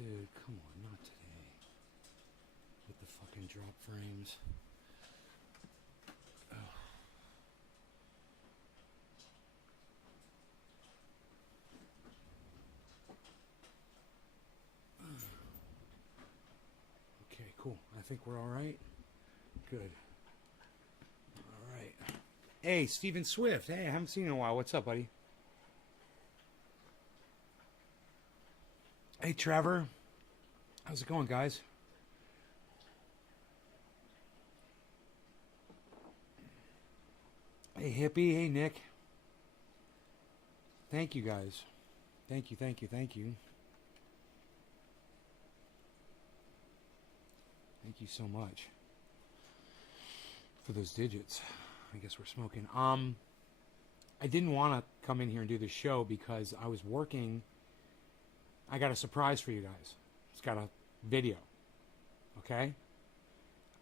Dude, come on, not today. With the fucking drop frames. Oh. Okay, cool. I think we're all right. Good. All right. Hey, Stephen Swift. Hey, I haven't seen you in a while. What's up, buddy? Hey, Trevor. How's it going, guys? Hey, Hippie. Hey, Nick. Thank you, guys. Thank you, thank you, thank you. Thank you so much for those digits. I guess we're smoking. I didn't want to come in here and do this show because I was working. I got a surprise for you guys. It's got a video. Okay?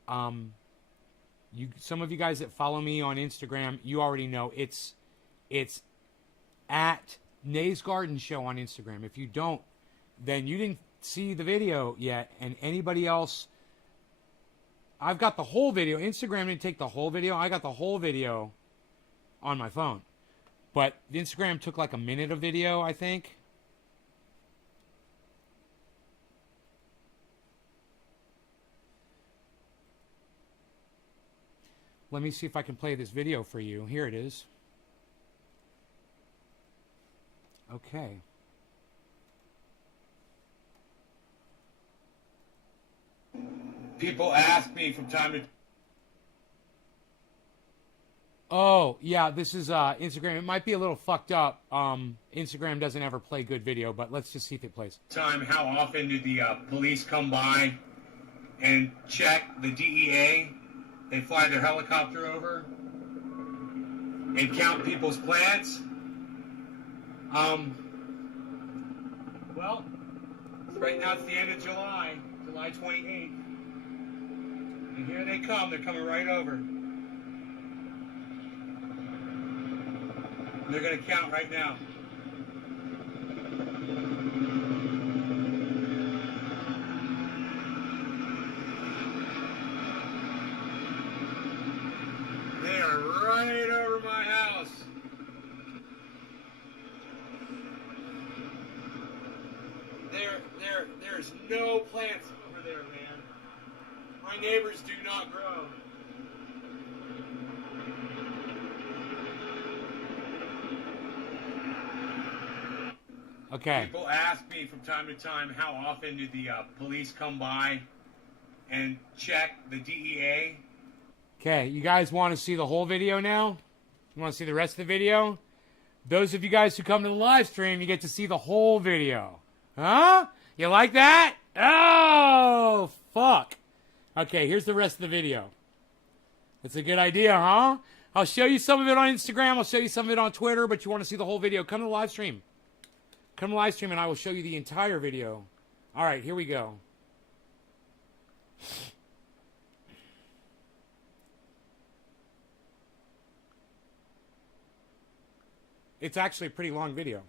Some of you guys that follow me on Instagram, you already know it's at Nay's Garden Show on Instagram. If you don't, then you didn't see the video yet. And anybody else, I've got the whole video. Instagram didn't take the whole video. I got the whole video on my phone. But Instagram took like a minute of video, I think. Let me see if I can play this video for you. Here it is. Okay. People ask me from time to time. Oh, yeah, this is Instagram. It might be a little fucked up. Instagram doesn't ever play good video, but let's just see if it plays. How often do the police come by and check the D.E.A.? They fly their helicopter over and count people's plants. Well, right now it's the end of July, July 28th. And here they come. They're coming right over. They're going to count right now. They are right over my house. There's no plants over there, man. My neighbors do not grow. Okay. People ask me from time to time, how often do the police come by and check the D.E.A.? Okay, you guys want to see the whole video now? You want to see the rest of the video? Those of you guys who come to the live stream, you get to see the whole video. Huh? You like that? Oh, fuck. Okay, here's the rest of the video. It's a good idea, huh? I'll show you some of it on Instagram. I'll show you some of it on Twitter, but you want to see the whole video, come to the live stream. Come to the live stream and I will show you the entire video. All right, here we go. It's actually a pretty long video.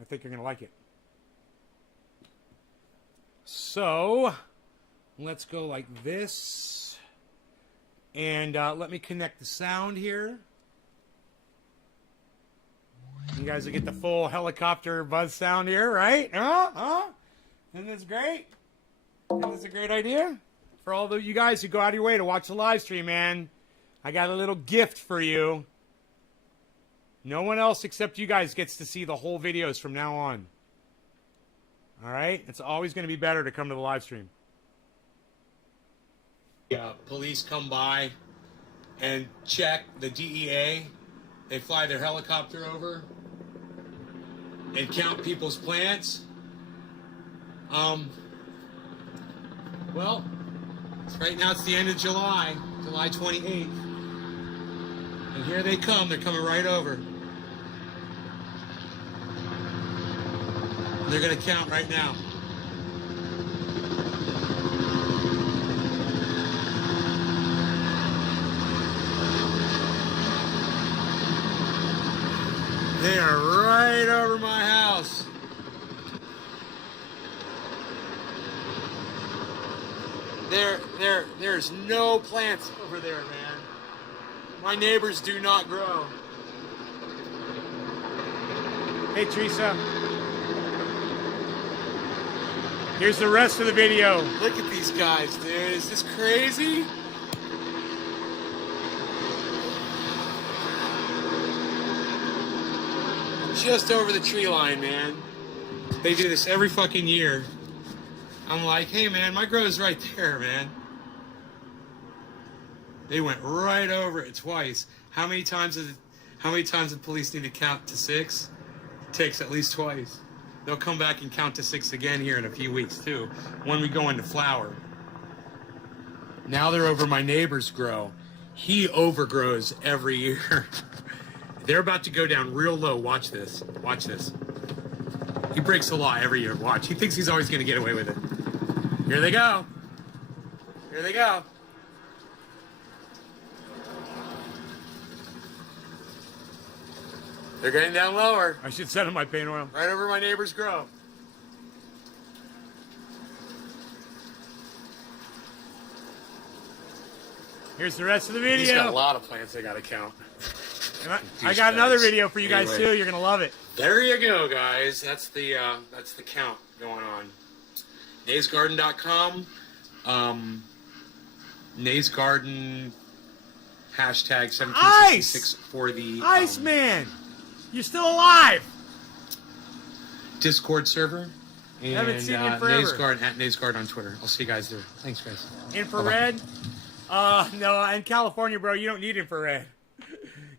I think you're going to like it. So, let's go like this. And let me connect the sound here. You guys will get the full helicopter buzz sound here, right? Huh? Isn't this great? Isn't this a great idea? For all of you guys who go out of your way to watch the live stream, man, I got a little gift for you. No one else except you guys gets to see the whole videos from now on. All right? It's always going to be better to come to the live stream. Yeah, police come by and check the D.E.A. They fly their helicopter over and count people's plants. Well, right now it's the end of July, July 28th. And here they come. They're coming right over. They're going to count right now. They are right over my house. There's no plants over there, man. My neighbors do not grow. Hey, Teresa. Here's the rest of the video. Look at these guys, dude. Is this crazy? Just over the tree line, man. They do this every fucking year. I'm like, hey, man, my grow's right there, man. They went right over it twice. How many times the police need to count to 6? It takes at least twice. They'll come back and count to 6 again here in a few weeks, too, when we go into flower. Now they're over my neighbor's grow. He overgrows every year. They're about to go down real low. Watch this. Watch this. He breaks the law every year. Watch. He thinks he's always going to get away with it. Here they go. Here they go. They're getting down lower. I should set in my paint oil. Right over my neighbor's grow. Here's the rest of the video. He's got a lot of plants I got to count. And I got another video for you guys too. You're gonna love it. There you go, guys. That's the count going on. NaysGarden.com. NaysGarden hashtag 1766 for the Iceman. You're still alive. Discord server. And haven't seen you forever. NaysGarden at NaysGarden on Twitter. I'll see you guys there. Thanks, guys. Infrared. No, in California, bro, you don't need infrared.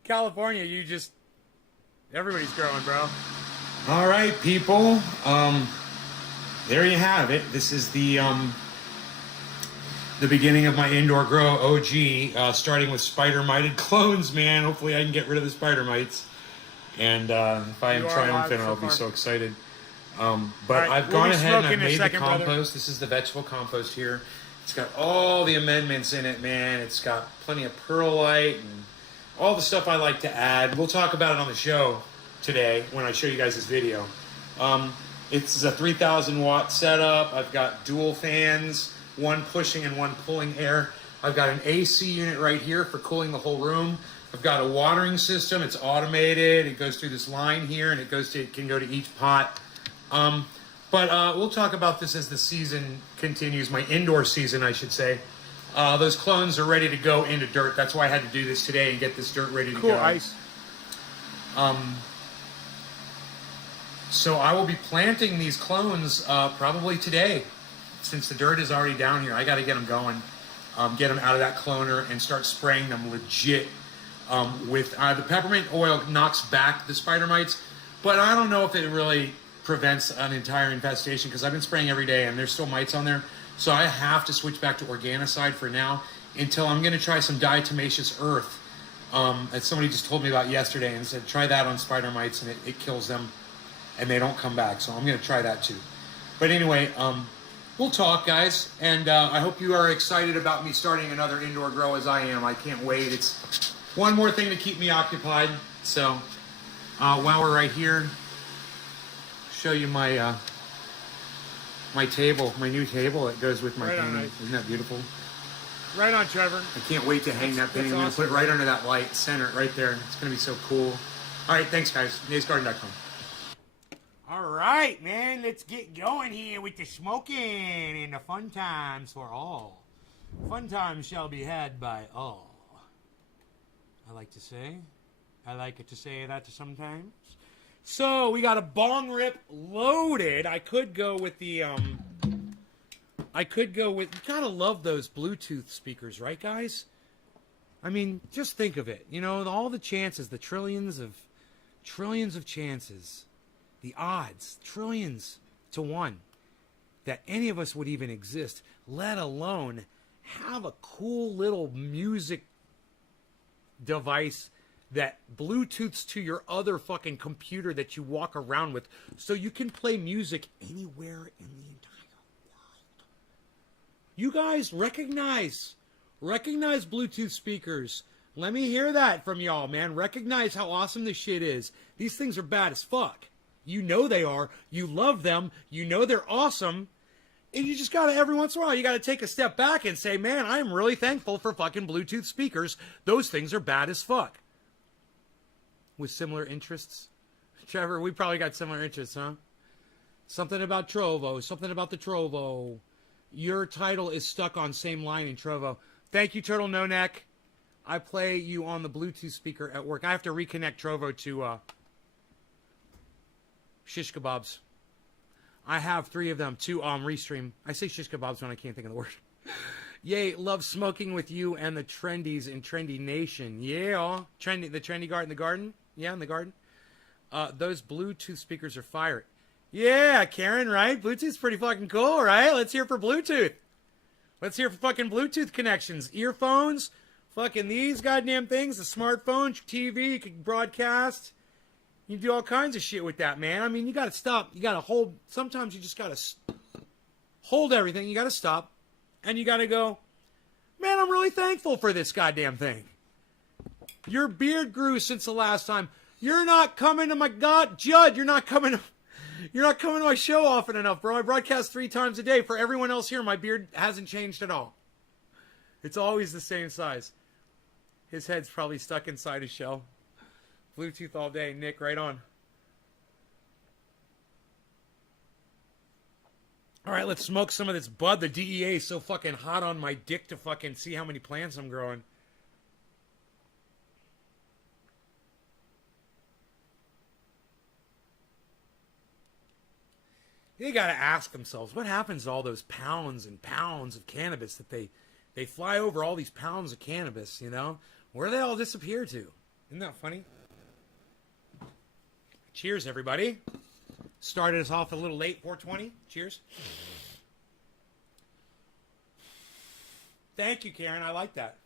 California, everybody's growing, bro. All right, people. There you have it. This is the beginning of my indoor grow OG, starting with spider-mited clones, man. Hopefully I can get rid of the spider mites. And if I am triumphant, I'll be so excited. But right, I've gone ahead and I've made the compost. Brother. This is the vegetable compost here. It's got all the amendments in it, man. It's got plenty of perlite and all the stuff I like to add. We'll talk about it on the show today when I show you guys this video. It's a 3,000 watt setup. I've got dual fans, one pushing and one pulling air. I've got an AC unit right here for cooling the whole room. I've got a watering system. It's automated. It goes through this line here and it can go to each pot. But we'll talk about this as the season continues, my indoor season, I should say. Those clones are ready to go into dirt. That's why I had to do this today and get this dirt ready to go. Cool ice. So I will be planting these clones probably today, since the dirt is already down here. I got to get them going, get them out of that cloner and start spraying them legit with the peppermint oil. Knocks back the spider mites, but I don't know if it really prevents an entire infestation because I've been spraying every day and there's still mites on there. So I have to switch back to Organicide for now until I'm going to try some diatomaceous earth that somebody just told me about yesterday and said try that on spider mites and it kills them and they don't come back. So I'm going to try that too. But anyway, we'll talk, guys, and I hope you are excited about me starting another indoor grow as I am. I can't wait. It's one more thing to keep me occupied. So while we're right here, show you my my table, my new table that goes with my painting. Isn't that beautiful? Right on, Trevor. I can't wait to hang that painting. I'm going to put it right under that light, center it right there. It's going to be so cool. All right, thanks, guys. NaysGarden.com. All right, man, let's get going here with the smoking and the fun times for all. Fun times shall be had by all. I like to say. I like it to say that sometimes. So, we got a bong rip loaded. I could go with the, you gotta love those Bluetooth speakers, right, guys? I mean, just think of it. You know, all the chances, the trillions of chances, the odds, trillions to one, that any of us would even exist, let alone have a cool little music device that Bluetooths to your other fucking computer that you walk around with so you can play music anywhere in the entire world. You guys recognize Bluetooth speakers. Let me hear that from y'all, man. Recognize how awesome this shit is. These things are bad as fuck. You know they are. You love them. You know they're awesome. And you just gotta, every once in a while, you gotta take a step back and say, man, I'm really thankful for fucking Bluetooth speakers. Those things are bad as fuck. With similar interests. Trevor, we probably got similar interests, huh? Something about Trovo. Something about the Trovo. Your title is stuck on same line in Trovo. Thank you, Turtle No Neck. I play you on the Bluetooth speaker at work. I have to reconnect Trovo to shish kebabs. I have 3 of them to restream. I say shish kebabs when I can't think of the word. Yay, love smoking with you and the trendies in Trendy Nation. Yeah, trendy, the trendy garden, the garden. Yeah, in the garden. Those Bluetooth speakers are fire. Yeah, Karen, right? Bluetooth's pretty fucking cool, right? Let's hear for Bluetooth. Let's hear for fucking Bluetooth connections. Earphones, fucking these goddamn things, the smartphone, TV, you can broadcast. You can do all kinds of shit with that, man. I mean, you gotta stop. You gotta hold. Sometimes you just gotta hold everything. You gotta stop. And you gotta go, man, I'm really thankful for this goddamn thing. Your beard grew since the last time. You're not coming to my Judd, you're not coming to my show often enough, bro. I broadcast 3 times a day. For everyone else here, my beard hasn't changed at all. It's always the same size. His head's probably stuck inside his shell. Bluetooth all day. Nick, right on. All right, let's smoke some of this bud. The D.E.A is so fucking hot on my dick to fucking see how many plants I'm growing. They got to ask themselves, what happens to all those pounds and pounds of cannabis that they fly over all these pounds of cannabis, you know? Where do they all disappear to? Isn't that funny? Cheers, everybody. Started us off a little late, 420. Cheers. Thank you, Karen. I like that.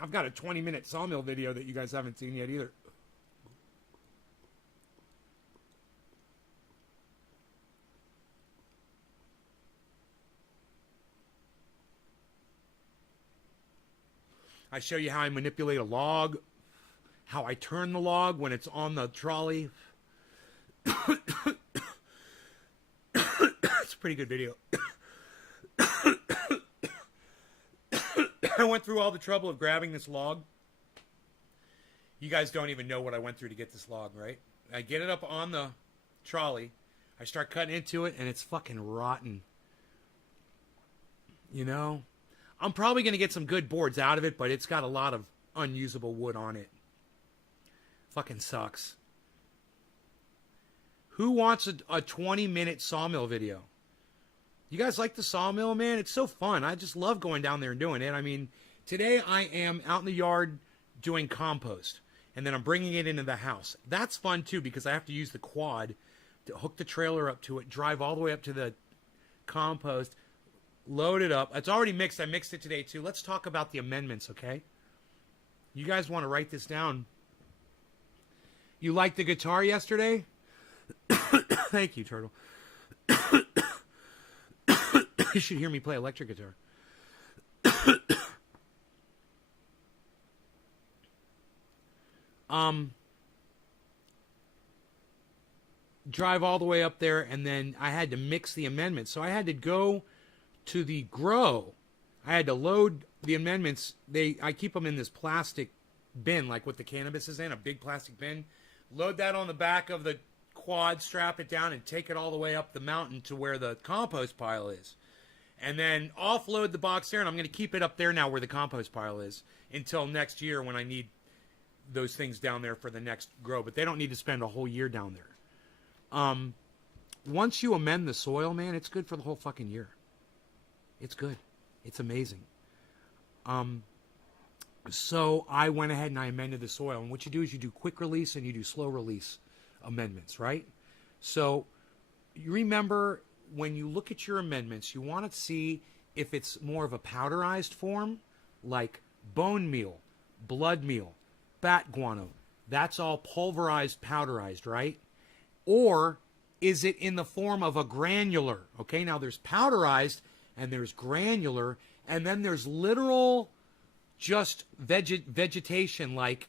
I've got a 20-minute sawmill video that you guys haven't seen yet either. I show you how I manipulate a log, how I turn the log when it's on the trolley. It's a pretty good video. I went through all the trouble of grabbing this log. You guys don't even know what I went through to get this log, right? I get it up on the trolley. I start cutting into it, and it's fucking rotten. You know? I'm probably going to get some good boards out of it, but it's got a lot of unusable wood on it. Fucking sucks. Who wants a 20-minute sawmill video? You guys like the sawmill, man? It's so fun. I just love going down there and doing it. I mean, today I am out in the yard doing compost, and then I'm bringing it into the house. That's fun, too, because I have to use the quad to hook the trailer up to it, drive all the way up to the compost, load it up. It's already mixed. I mixed it today, too. Let's talk about the amendments, okay? You guys want to write this down. You liked the guitar yesterday? Thank you, Turtle. You should hear me play electric guitar. Drive all the way up there, and then I had to mix the amendments. So I had to go to the grow. I had to load the amendments. I keep them in this plastic bin, like what the cannabis is in, a big plastic bin. Load that on the back of the quad, strap it down, and take it all the way up the mountain to where the compost pile is. And then offload the box there, and I'm going to keep it up there now where the compost pile is until next year when I need those things down there for the next grow. But they don't need to spend a whole year down there. Once you amend the soil, man, it's good for the whole fucking year. It's good. It's amazing. So I went ahead and I amended the soil. And what you do is you do quick release and you do slow release amendments, right? So you remember, when you look at your amendments, you want to see if it's more of a powderized form, like bone meal, blood meal, bat guano, That's all pulverized, powderized, right? Or is it in the form of a granular? Okay, now there's powderized and there's granular, and then there's literal just vegetation like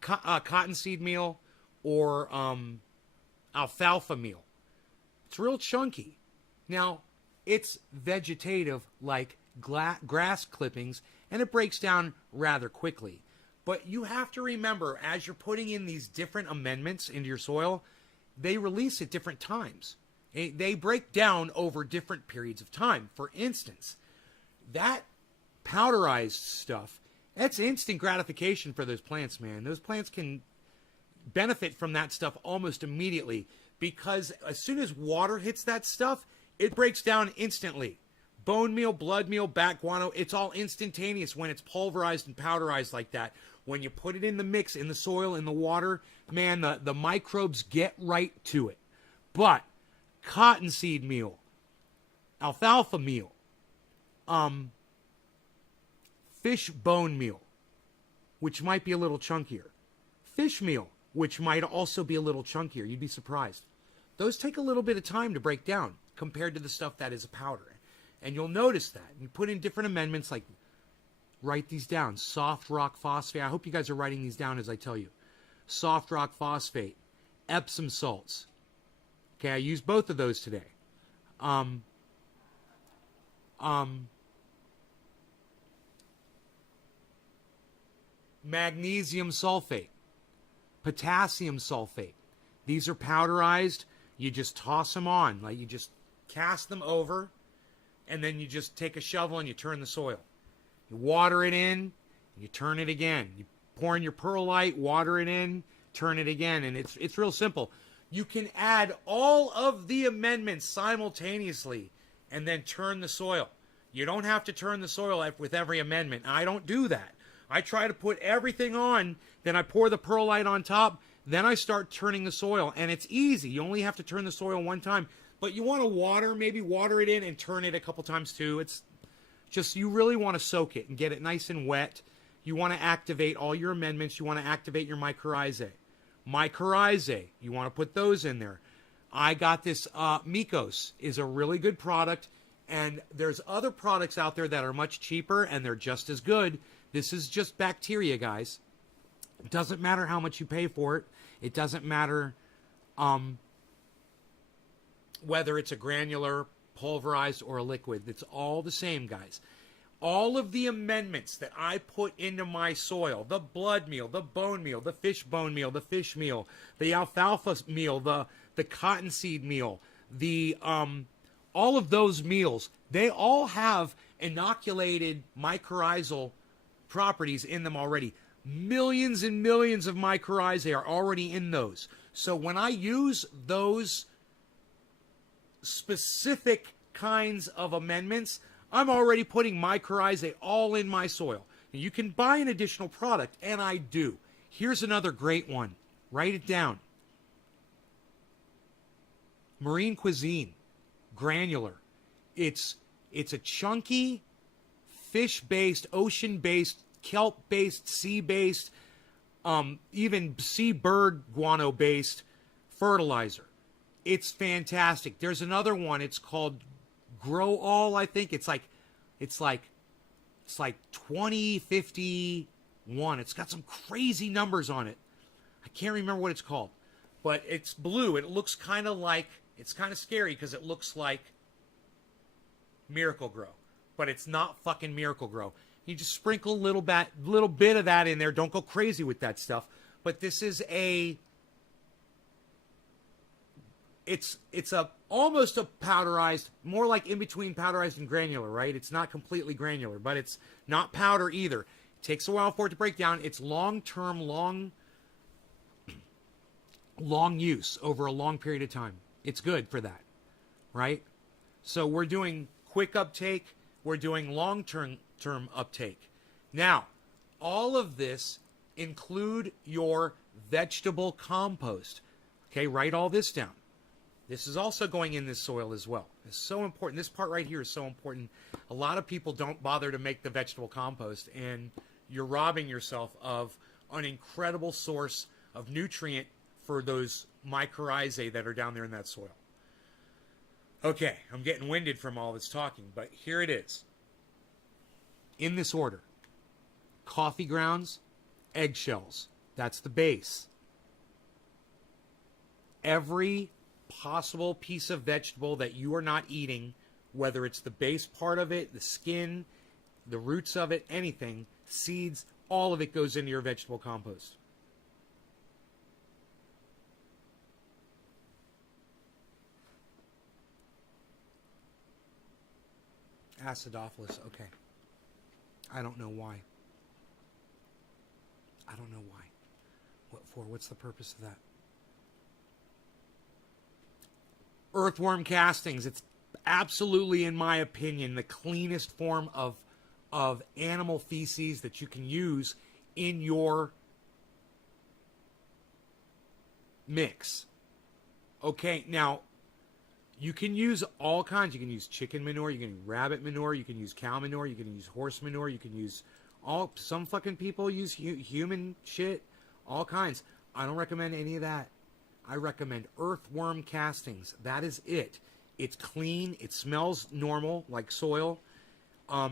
cottonseed meal or alfalfa meal. It's real chunky. Now, it's vegetative like grass clippings, and it breaks down rather quickly. But you have to remember, as you're putting in these different amendments into your soil, they release at different times. They break down over different periods of time. For instance, that powderized stuff, that's instant gratification for those plants, man. Those plants can benefit from that stuff almost immediately, because as soon as water hits that stuff, it breaks down instantly. Bone meal, blood meal, bat guano, it's all instantaneous when it's pulverized and powderized like that. When you put it in the mix, in the soil, in the water, man, the microbes get right to it. But cottonseed meal, alfalfa meal, fish bone meal, which might be a little chunkier, fish meal, which might also be a little chunkier. You'd be surprised. Those take a little bit of time to break down compared to the stuff that is a powder. And you'll notice that. You put in different amendments, like write these down. Soft rock phosphate. I hope you guys are writing these down as I tell you. Soft rock phosphate. Epsom salts. Okay, I used both of those today. Magnesium sulfate. Potassium sulfate. These are powderized. You just toss them on. Like you just cast them over, and then you just take a shovel and you turn the soil. You water it in, and you turn it again. You pour in your perlite, water it in, turn it again, and it's real simple. You can add all of the amendments simultaneously and then turn the soil. You don't have to turn the soil with every amendment. I don't do that. I try to put everything on, then I pour the perlite on top, then I start turning the soil, and it's easy. You only have to turn the soil one time, but you want to maybe water it in and turn it a couple times too. It's just, you really want to soak it and get it nice and wet. You want to activate all your amendments. You want to activate your mycorrhizae. Mycorrhizae, you want to put those in there. I got this, Mycos is a really good product, and there's other products out there that are much cheaper, and they're just as good. This is just bacteria, guys. It doesn't matter how much you pay for it. It doesn't matter whether it's a granular, pulverized, or a liquid. It's all the same, guys. All of the amendments that I put into my soil, the blood meal, the bone meal, the fish bone meal, the fish meal, the alfalfa meal, the cottonseed meal, the all of those meals, they all have inoculated mycorrhizal properties in them already. Millions and millions of mycorrhizae are already in those. So when I use those specific kinds of amendments, I'm already putting mycorrhizae all in my soil. Now, you can buy an additional product, and I do. Here's another great one. Write it down. Marine Cuisine, granular. It's a chunky, fish-based, ocean-based, kelp-based, sea-based, even seabird guano-based fertilizer. It's fantastic. There's another one. It's called Grow All, I think. It's like 2051. It's got some crazy numbers on it. I can't remember what it's called, but it's blue. It looks kind of like, it's kind of scary because it looks like Miracle Grow, but it's not fucking Miracle Grow. You just sprinkle a little bit of that in there. Don't go crazy with that stuff. But this is it's almost a powderized, more like in between powderized and granular, right? It's not completely granular, but it's not powder either. It takes a while for it to break down. It's long-term, long use over a long period of time. It's good for that, right? So we're doing quick uptake. We're doing long-term uptake. Now, all of this include your vegetable compost. Okay, write all this down. This is also going in this soil as well. It's so important. This part right here is so important. A lot of people don't bother to make the vegetable compost, and you're robbing yourself of an incredible source of nutrient for those mycorrhizae that are down there in that soil. Okay, I'm getting winded from all this talking, but here it is. In this order. Coffee grounds, eggshells. That's the base. Every possible piece of vegetable that you are not eating, whether it's the base part of it, the skin, the roots of it, anything, seeds, all of it goes into your vegetable compost. Acidophilus, okay. I don't know why. I don't know why. What for? What's the purpose of that? Earthworm castings. It's absolutely, in my opinion, the cleanest form of animal feces that you can use in your mix. Okay, now, you can use all kinds. You can use chicken manure, you can use rabbit manure, you can use cow manure, you can use horse manure, you can use some fucking people use human shit, all kinds. I don't recommend any of that. I recommend earthworm castings. That is it. It's clean. It smells normal, like soil.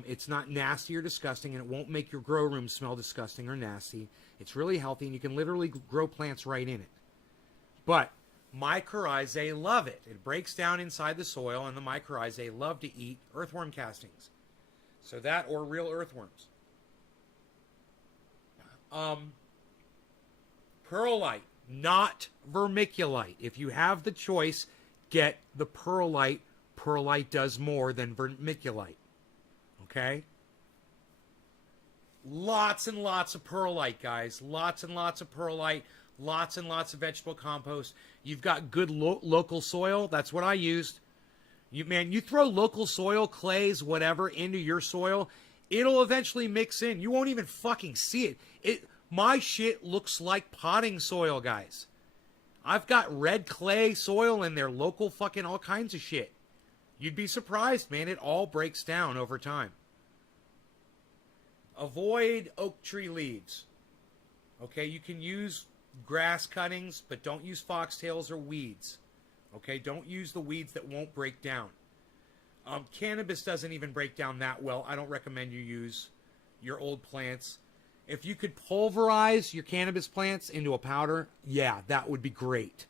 It's not nasty or disgusting, and it won't make your grow room smell disgusting or nasty. It's really healthy, and you can literally grow plants right in it. But mycorrhizae love it. It breaks down inside the soil, and the mycorrhizae love to eat earthworm castings. So that or real earthworms. Perlite, not vermiculite. If you have the choice, get the perlite. Perlite does more than vermiculite. Okay? Lots and lots of perlite, guys. Lots and lots of perlite. Lots and lots of vegetable compost. You've got good local soil. That's what I used. You throw local soil, clays, whatever, into your soil, it'll eventually mix in. You won't even fucking see it. My shit looks like potting soil, guys. I've got red clay soil in there, local fucking all kinds of shit. You'd be surprised, man. It all breaks down over time. Avoid oak tree leaves. Okay, you can use grass cuttings, but don't use foxtails or weeds. Okay, don't use the weeds that won't break down. Cannabis doesn't even break down that well. I don't recommend you use your old plants. If you could pulverize your cannabis plants into a powder, yeah, that would be great.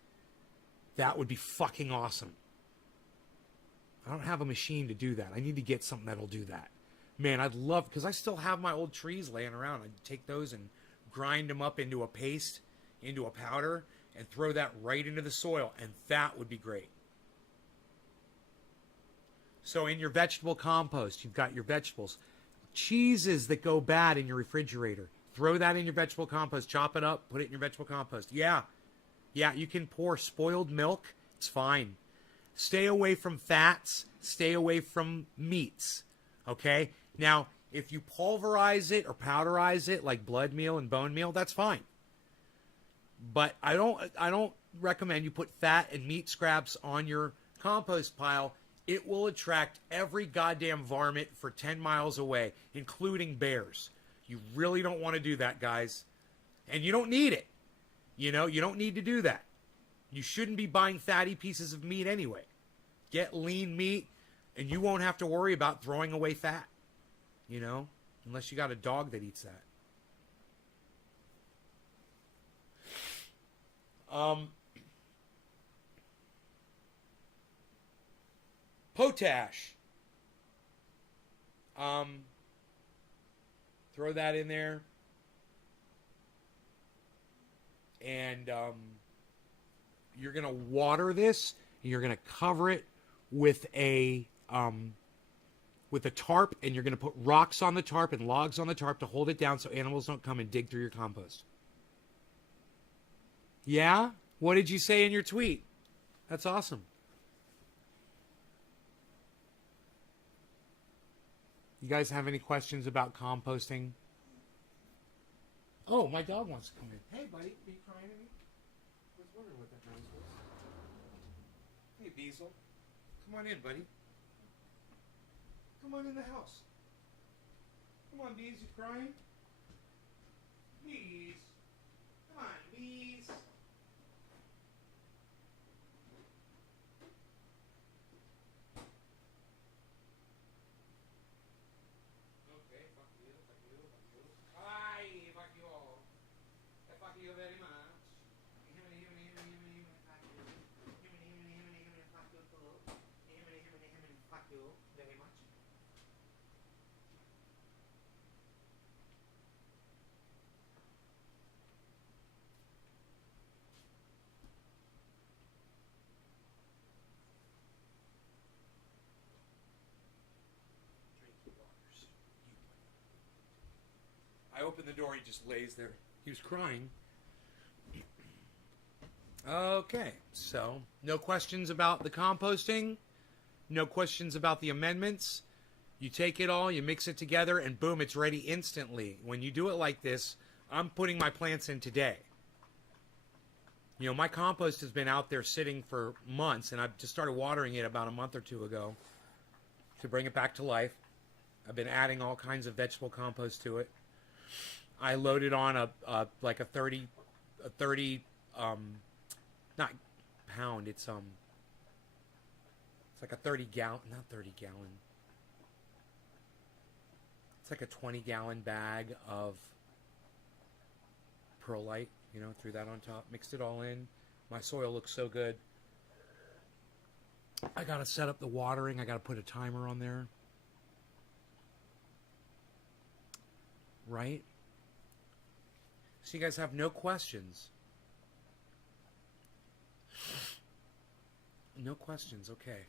That would be fucking awesome. I don't have a machine to do that. I need to get something that'll do that. Man, I'd love, because I still have my old trees laying around. I'd take those and grind them up into a paste, into a powder, and throw that right into the soil, and that would be great. So in your vegetable compost, you've got your vegetables. Cheeses that go bad in your refrigerator. Throw that in your vegetable compost. Chop it up. Put it in your vegetable compost. Yeah, you can pour spoiled milk. It's fine. Stay away from fats. Stay away from meats. Okay? Now, if you pulverize it or powderize it like blood meal and bone meal, that's fine. But I don't recommend you put fat and meat scraps on your compost pile. It will attract every goddamn varmint for 10 miles away, including bears. You really don't want to do that, guys. And you don't need it. You don't need to do that. You shouldn't be buying fatty pieces of meat anyway. Get lean meat, and you won't have to worry about throwing away fat. Unless you got a dog that eats that. Potash. Throw that in there. And you're going to water this. And you're going to cover it with a tarp. And you're going to put rocks on the tarp and logs on the tarp to hold it down so animals don't come and dig through your compost. Yeah? What did you say in your tweet? That's awesome. You guys have any questions about composting? Oh, my dog wants to come in. Hey, buddy. Are you crying at me? I was wondering what that noise was. Hey, Beazle. Come on in, buddy. Come on in the house. Come on, Beaz. You crying? Bees. Come on, bees. Okay, fuck you, fuck you, fuck you. Hi, fuck you all. Fuck you very much. Fuck you very much. Drink your waters. I opened the door, he just lays there. He was crying. Okay, so no questions about the composting, no questions about the amendments. You take it all, you mix it together, and boom, it's ready instantly. When you do it like this, I'm putting my plants in today. You know, my compost has been out there sitting for months, and I've just started watering it about a month or two ago to bring it back to life. I've been adding all kinds of vegetable compost to it. I loaded on a 30 not pound, it's like a 30 gallon, not 30 gallon. It's like a 20-gallon bag of perlite, you know, threw that on top, mixed it all in. My soil looks so good. I got to set up the watering. I got to put a timer on there. Right? So you guys have no questions. No questions, okay.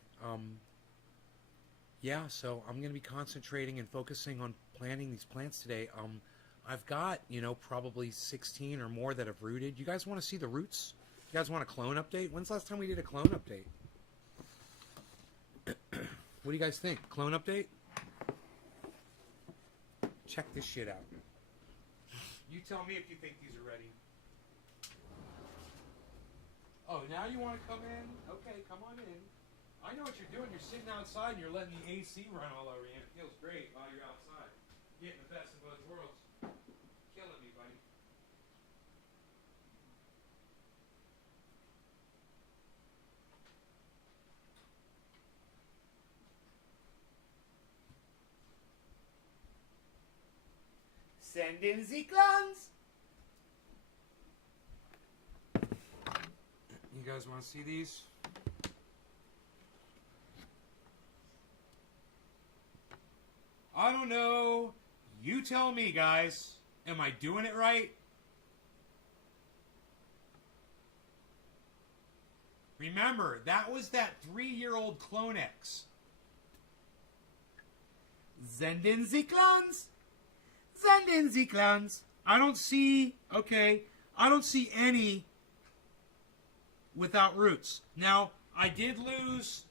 Yeah, so I'm going to be concentrating and focusing on planting these plants today. I've got, you know, probably 16 or more that have rooted. You guys want to see the roots? You guys want a clone update? When's the last time we did a clone update? What do you guys think? Clone update? Check this shit out. You tell me if you think these are ready. Oh, now you want to come in? Okay, come on in. I know what you're doing. You're sitting outside and you're letting the AC run all over you. It feels great while you're outside. Getting the best of both worlds. Killing me, buddy. Send in the clones. You guys want to see these? I don't know. You tell me, guys. Am I doing it right? Remember, that was that 3-year-old Clonex. Send in the clones. Send in the clones. I don't see, okay, I don't see any without roots. Now, I did lose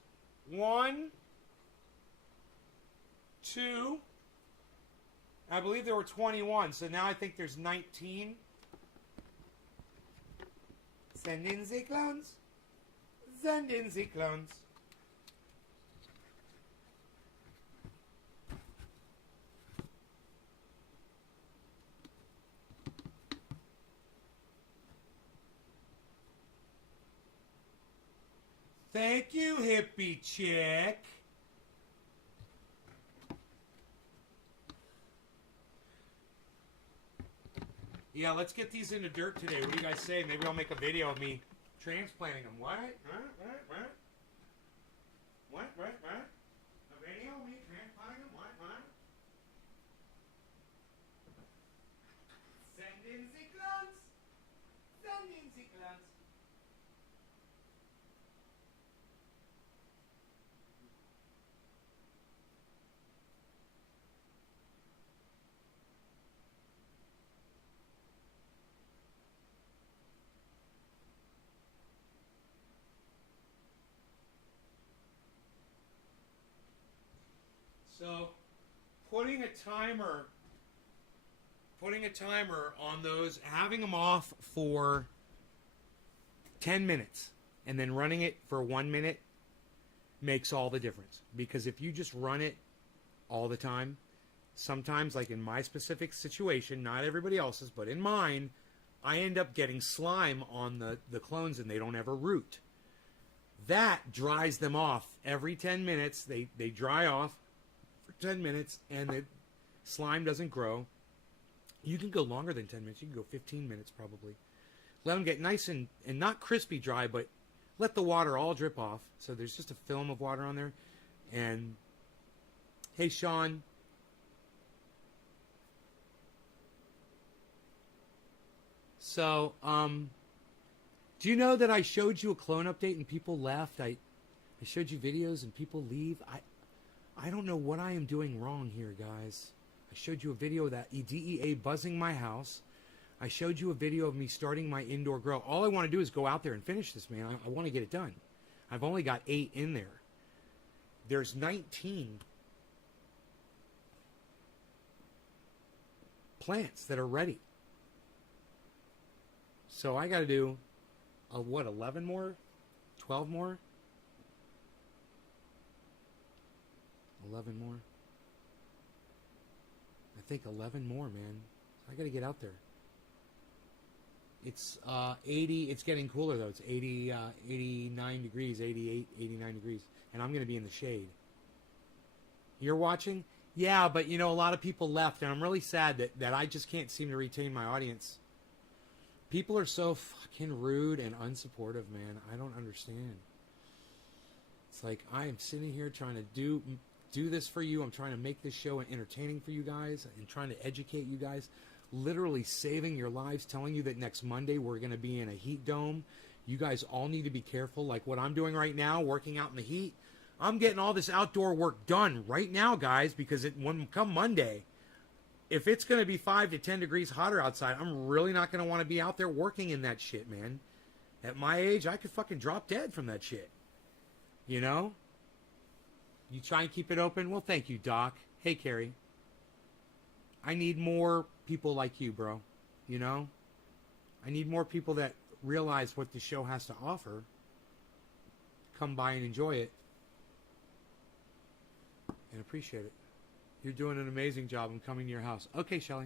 1, 2, I believe there were 21, so now I think there's 19. Send in the clones. Send in the clones. Thank you, hippie chick. Yeah, let's get these in the dirt today. What do you guys say? Maybe I'll make a video of me transplanting them. What? What? A video of me transplanting them? What? Send in the clones. Send in the clones. So, putting a timer on those, having them off for 10 minutes, and then running it for 1 minute makes all the difference. Because if you just run it all the time, sometimes, like in my specific situation, not everybody else's, but in mine, I end up getting slime on the clones and they don't ever root. That dries them off every 10 minutes. They dry off for 10 minutes and the slime doesn't grow. You can go longer than 10 minutes. You can go 15 minutes probably. Let them get nice and not crispy dry, but let the water all drip off. So there's just a film of water on there. And hey, Sean. So, do you know that I showed you a clone update and people left? I showed you videos and people leave. I don't know what I am doing wrong here, guys. I showed you a video of that D.E.A buzzing my house. I showed you a video of me starting my indoor grow. All I want to do is go out there and finish this, man. I want to get it done. I've only got 8 in there. There's 19 plants that are ready. So I got to do, 11 more? 12 more? 11 more? I think 11 more, man. I got to get out there. It's 80. It's getting cooler, though. It's 80, 89 degrees, 88, 89 degrees. And I'm going to be in the shade. You're watching? Yeah, but, you know, a lot of people left. And I'm really sad that I just can't seem to retain my audience. People are so fucking rude and unsupportive, man. I don't understand. It's like I am sitting here trying to do this for you. I'm trying to make this show entertaining for you guys and trying to educate you guys. Literally saving your lives, telling you that next Monday we're going to be in a heat dome. You guys all need to be careful. Like what I'm doing right now, working out in the heat. I'm getting all this outdoor work done right now, guys, because when come Monday, if it's going to be 5 to 10 degrees hotter outside, I'm really not going to want to be out there working in that shit, man. At my age, I could fucking drop dead from that shit. You know? You try and keep it open? Well, thank you, Doc. Hey, Carrie. I need more people like you, bro. You know? I need more people that realize what the show has to offer. Come by and enjoy it. And appreciate it. You're doing an amazing job. I'm coming to your house. Okay, Shelly.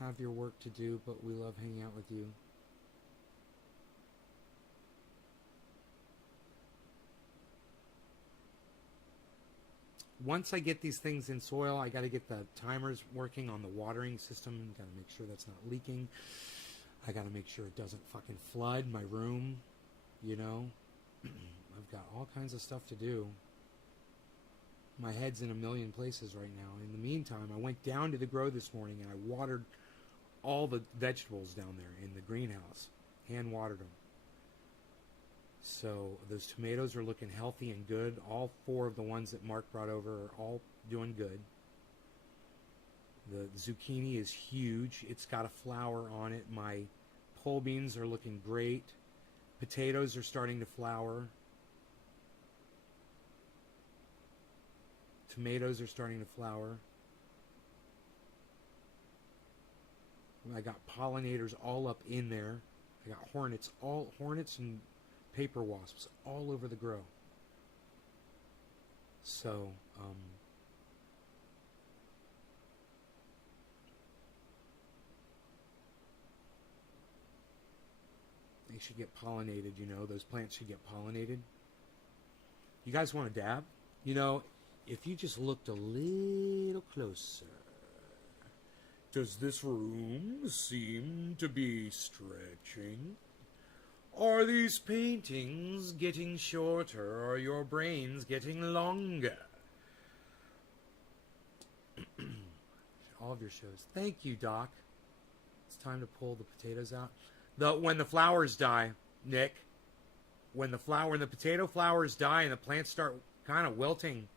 Have your work to do, but we love hanging out with you. Once I get these things in soil, I got to get the timers working on the watering system. Got to make sure that's not leaking. I got to make sure it doesn't fucking flood my room. You know? I've got all kinds of stuff to do. My head's in a million places right now. In the meantime, I went down to the grow this morning and I watered all the vegetables down there in the greenhouse. Hand watered them. So those tomatoes are looking healthy and good. All 4 of the ones that Mark brought over are all doing good. The zucchini is huge. It's got a flower on it. My pole beans are looking great. Potatoes are starting to flower. Tomatoes are starting to flower. I got pollinators all up in there. I got hornets and paper wasps all over the grow. So, they should get pollinated, you know. Those plants should get pollinated. You guys want to dab? You know, if you just looked a little closer, does this room seem to be stretching? Are these paintings getting shorter or your brains getting longer? All of your shows. Thank you, Doc. It's time to pull the potatoes out. When the flowers die, Nick, when the potato flowers die and the plants start kind of wilting,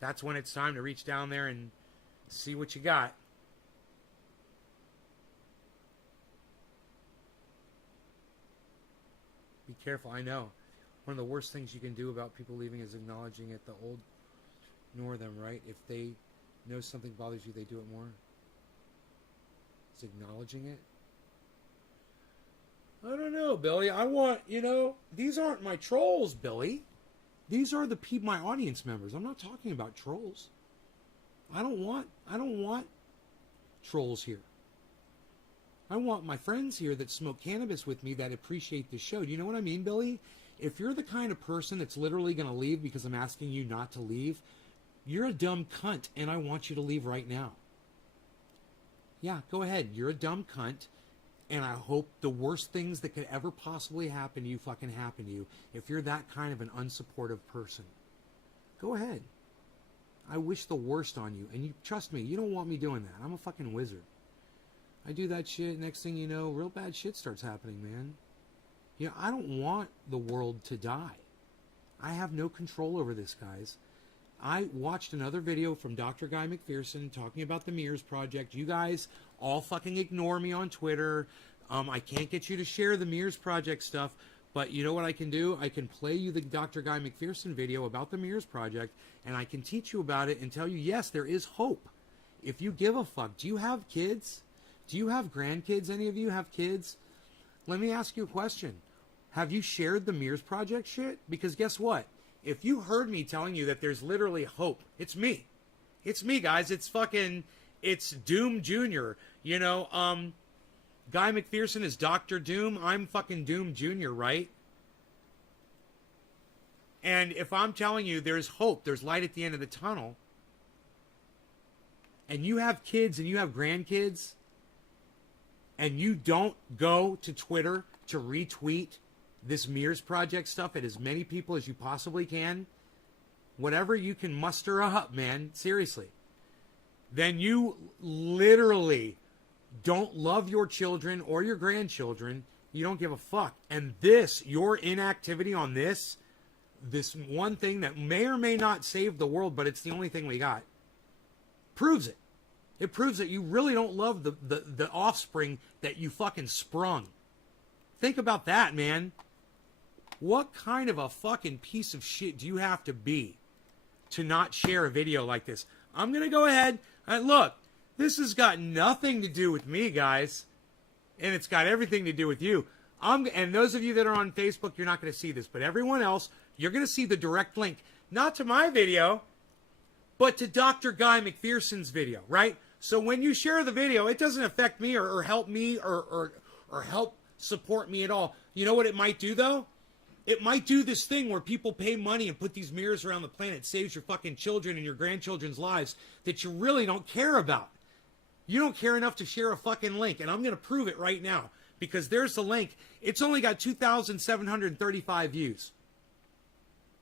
that's when it's time to reach down there and see what you got. Be careful. I know. One of the worst things you can do about people leaving is acknowledging it. The old ignore them, right? If they know something bothers you, they do it more. It's acknowledging it. I don't know, Billy. These aren't my trolls, Billy. These are my audience members. I'm not talking about trolls. I don't want trolls here. I want my friends here that smoke cannabis with me that appreciate the show. Do you know what I mean, Billy? If you're the kind of person that's literally going to leave because I'm asking you not to leave, you're a dumb cunt, and I want you to leave right now. Yeah, go ahead. You're a dumb cunt, and I hope the worst things that could ever possibly happen to you fucking happen to you if you're that kind of an unsupportive person. Go ahead. I wish the worst on you, and you trust me, you don't want me doing that. I'm a fucking wizard. I do that shit, next thing you know, real bad shit starts happening, man. You know, I don't want the world to die. I have no control over this, guys. I watched another video from Dr. Guy McPherson talking about the Mirrors Project. You guys all fucking ignore me on Twitter. I can't get you to share the Mirrors Project stuff, but you know what I can do? I can play you the Dr. Guy McPherson video about the Mirrors Project, and I can teach you about it and tell you, yes, there is hope. If you give a fuck. Do you have kids? Do you have grandkids? Any of you have kids? Let me ask you a question. Have you shared the Mirrors Project shit? Because guess what? If you heard me telling you that there's literally hope, it's me. It's me, guys. It's Doom Jr. You know, Guy McPherson is Dr. Doom. I'm fucking Doom Jr., right? And if I'm telling you there's hope, there's light at the end of the tunnel, and you have kids and you have grandkids, and you don't go to Twitter to retweet this Mirrors Project stuff at as many people as you possibly can, whatever you can muster up, man, seriously, then you literally don't love your children or your grandchildren. You don't give a fuck. And this, your inactivity on this one thing that may or may not save the world, but it's the only thing we got, proves it. It proves that you really don't love the offspring that you fucking sprung. Think about that, man. What kind of a fucking piece of shit do you have to be to not share a video like this? I'm going to go ahead and look. This has got nothing to do with me, guys. And it's got everything to do with you. And those of you that are on Facebook, you're not going to see this. But everyone else, you're going to see the direct link. Not to my video, but to Dr. Guy McPherson's video, right? So when you share the video, it doesn't affect me or help me or help support me at all. You know what it might do, though? It might do this thing where people pay money and put these mirrors around the planet, saves your fucking children and your grandchildren's lives that you really don't care about. You don't care enough to share a fucking link, and I'm going to prove it right now because there's the link. It's only got 2,735 views,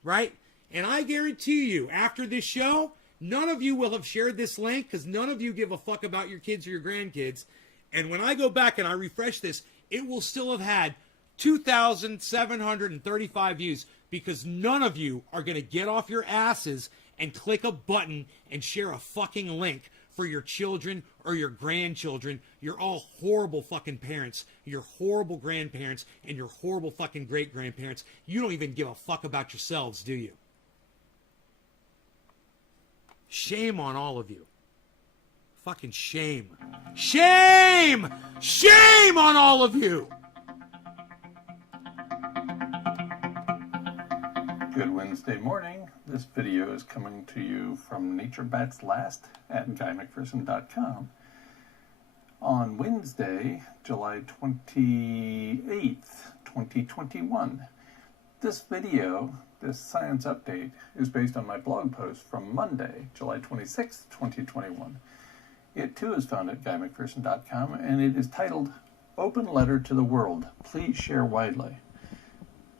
right? And I guarantee you, after this show, none of you will have shared this link because none of you give a fuck about your kids or your grandkids. And when I go back and I refresh this, it will still have had 2,735 views because none of you are going to get off your asses and click a button and share a fucking link for your children or your grandchildren. You're all horrible fucking parents. You're horrible grandparents and you're horrible fucking great-grandparents. You don't even give a fuck about yourselves, do you? Shame on all of you. Fucking shame. Shame! Shame on all of you! Good Wednesday morning. This video is coming to you from Nature Bats Last at GuyMcPherson.com on Wednesday, July 28th, 2021. This video, this science update, is based on my blog post from Monday, July 26th, 2021. It too is found at GuyMcPherson.com, and it is titled, Open Letter to the World. Please share widely.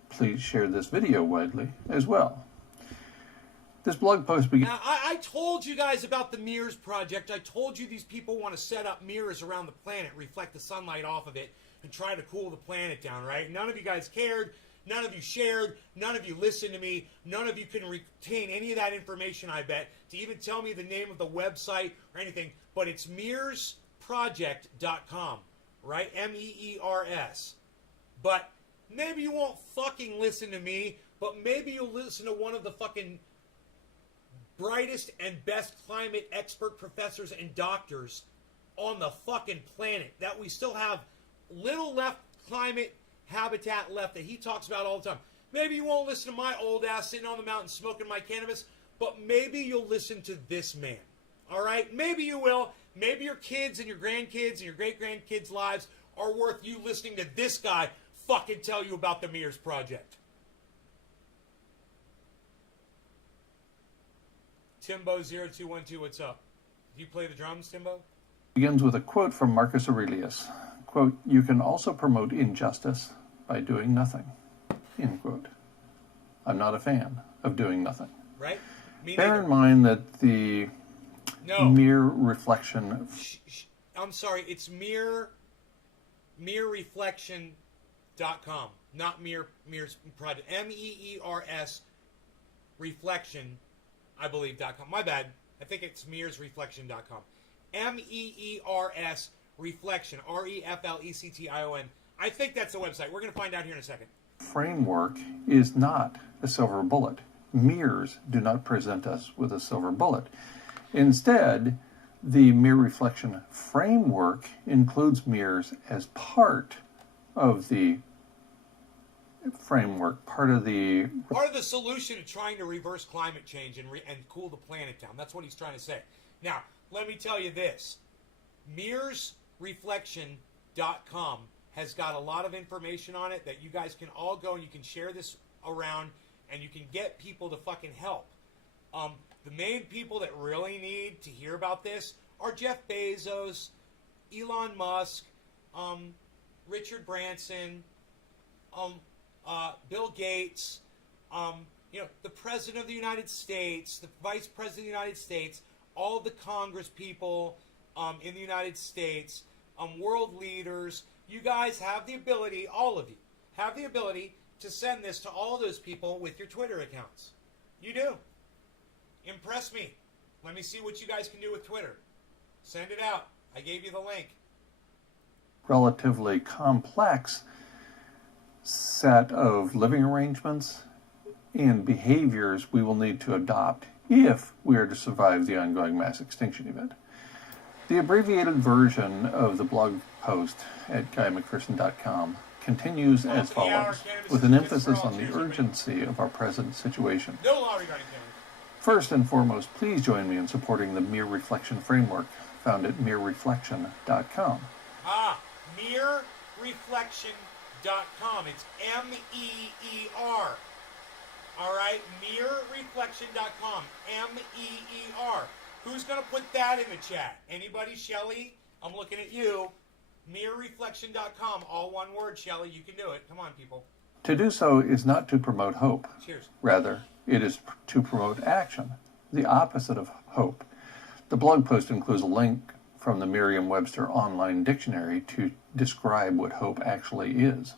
Please share this video widely as well. This blog post begins... I told you guys about the Mirrors Project. I told you these people want to set up mirrors around the planet, reflect the sunlight off of it, and try to cool the planet down, right? None of you guys cared. None of you shared. None of you listened to me. None of you can retain any of that information, I bet, to even tell me the name of the website or anything. But it's mirrorsproject.com, right? M-E-E-R-S. But maybe you won't fucking listen to me, but maybe you'll listen to one of the fucking brightest and best climate expert professors and doctors on the fucking planet that we still have little left climate habitat left that he talks about all the time. Maybe you won't listen to my old ass sitting on the mountain smoking my cannabis, but maybe you'll listen to this man, All right? Maybe you will. Maybe your kids and your grandkids and your great-grandkids' lives are worth you listening to this guy fucking tell you about the Mears Project. Timbo0212, what's up? Do you play the drums, Timbo? Begins with a quote from Marcus Aurelius. Quote, "You can also promote injustice by doing nothing." End quote. I'm not a fan of doing nothing. Right? Me Bear neither. in mind that the No. mere reflection of I'm sorry, it's merereflection.com, not Mears Project. MEERS reflection, I believe.com. My bad. I think it's mearsreflection.com. MEERS reflection, REFLECTION. I think that's the website. We're going to find out here in a second. framework is not a silver bullet. Mirrors do not present us with a silver bullet. Instead, the mere reflection framework includes mirrors as part of the framework, part of the solution to trying to reverse climate change and cool the planet down. That's what he's trying to say. Now, let me tell you this. Mearsreflection.com has got a lot of information on it that you guys can all go and you can share this around and you can get people to fucking help. The main people that really need to hear about this are Jeff Bezos, Elon Musk, Richard Branson, Bill Gates, the President of the United States, the Vice President of the United States, all the Congress people in the United States, world leaders. You guys have the ability, all of you, have the ability to send this to all those people with your Twitter accounts. You do. Impress me. Let me see what you guys can do with Twitter. Send it out. I gave you the link. relatively complex set of living arrangements and behaviors we will need to adopt if we are to survive the ongoing mass extinction event. The abbreviated version of the blog post at GuyMcPherson.com continues as follows, with an emphasis on the urgency of our present situation. No law regarding cannabis. First and foremost, please join me in supporting the Mere Reflection framework found at merereflection.com. Merereflection.com. It's M-E-E-R. All right? Merereflection.com. M-E-E-R. Who's going to put that in the chat? Anybody? Shelly? I'm looking at you. Merereflection.com. All one word, Shelly. You can do it. Come on, people. To do so is not to promote hope. Cheers. Rather, it is to promote action, the opposite of hope. The blog post includes a link from the Merriam-Webster online dictionary to describe what hope actually is.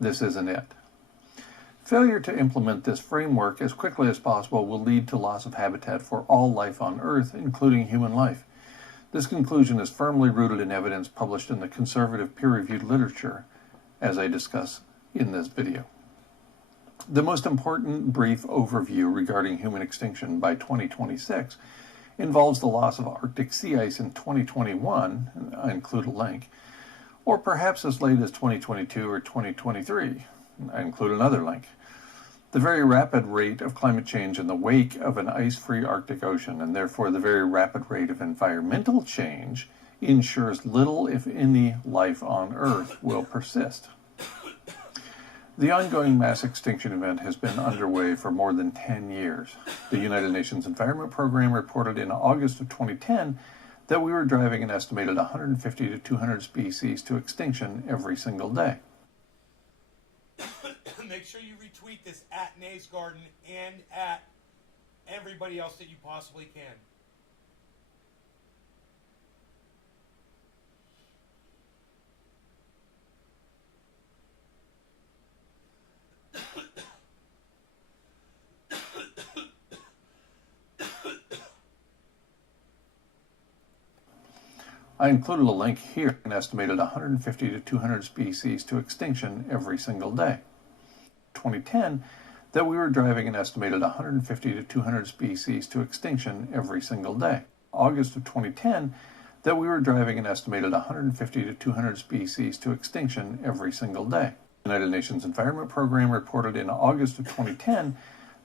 This isn't it. Failure to implement this framework as quickly as possible will lead to loss of habitat for all life on Earth, including human life. This conclusion is firmly rooted in evidence published in the conservative peer-reviewed literature, as I discuss in this video. The most important brief overview regarding human extinction by 2026 involves the loss of Arctic sea ice in 2021, and I include a link, or perhaps as late as 2022 or 2023. I include another link. The very rapid rate of climate change in the wake of an ice-free Arctic Ocean, and therefore the very rapid rate of environmental change, ensures little, if any, life on Earth will persist. The ongoing mass extinction event has been underway for more than 10 years. The United Nations Environment Program reported in August of 2010 that we were driving an estimated 150 to 200 species to extinction every single day. Make sure you retweet this at Nays Garden and at everybody else that you possibly can. I included a link here, an estimated 150 to 200 species to extinction every single day. 2010, that we were driving an estimated 150 to 200 species to extinction every single day. August of 2010, that we were driving an estimated 150 to 200 species to extinction every single day. The United Nations Environment Program reported in August of 2010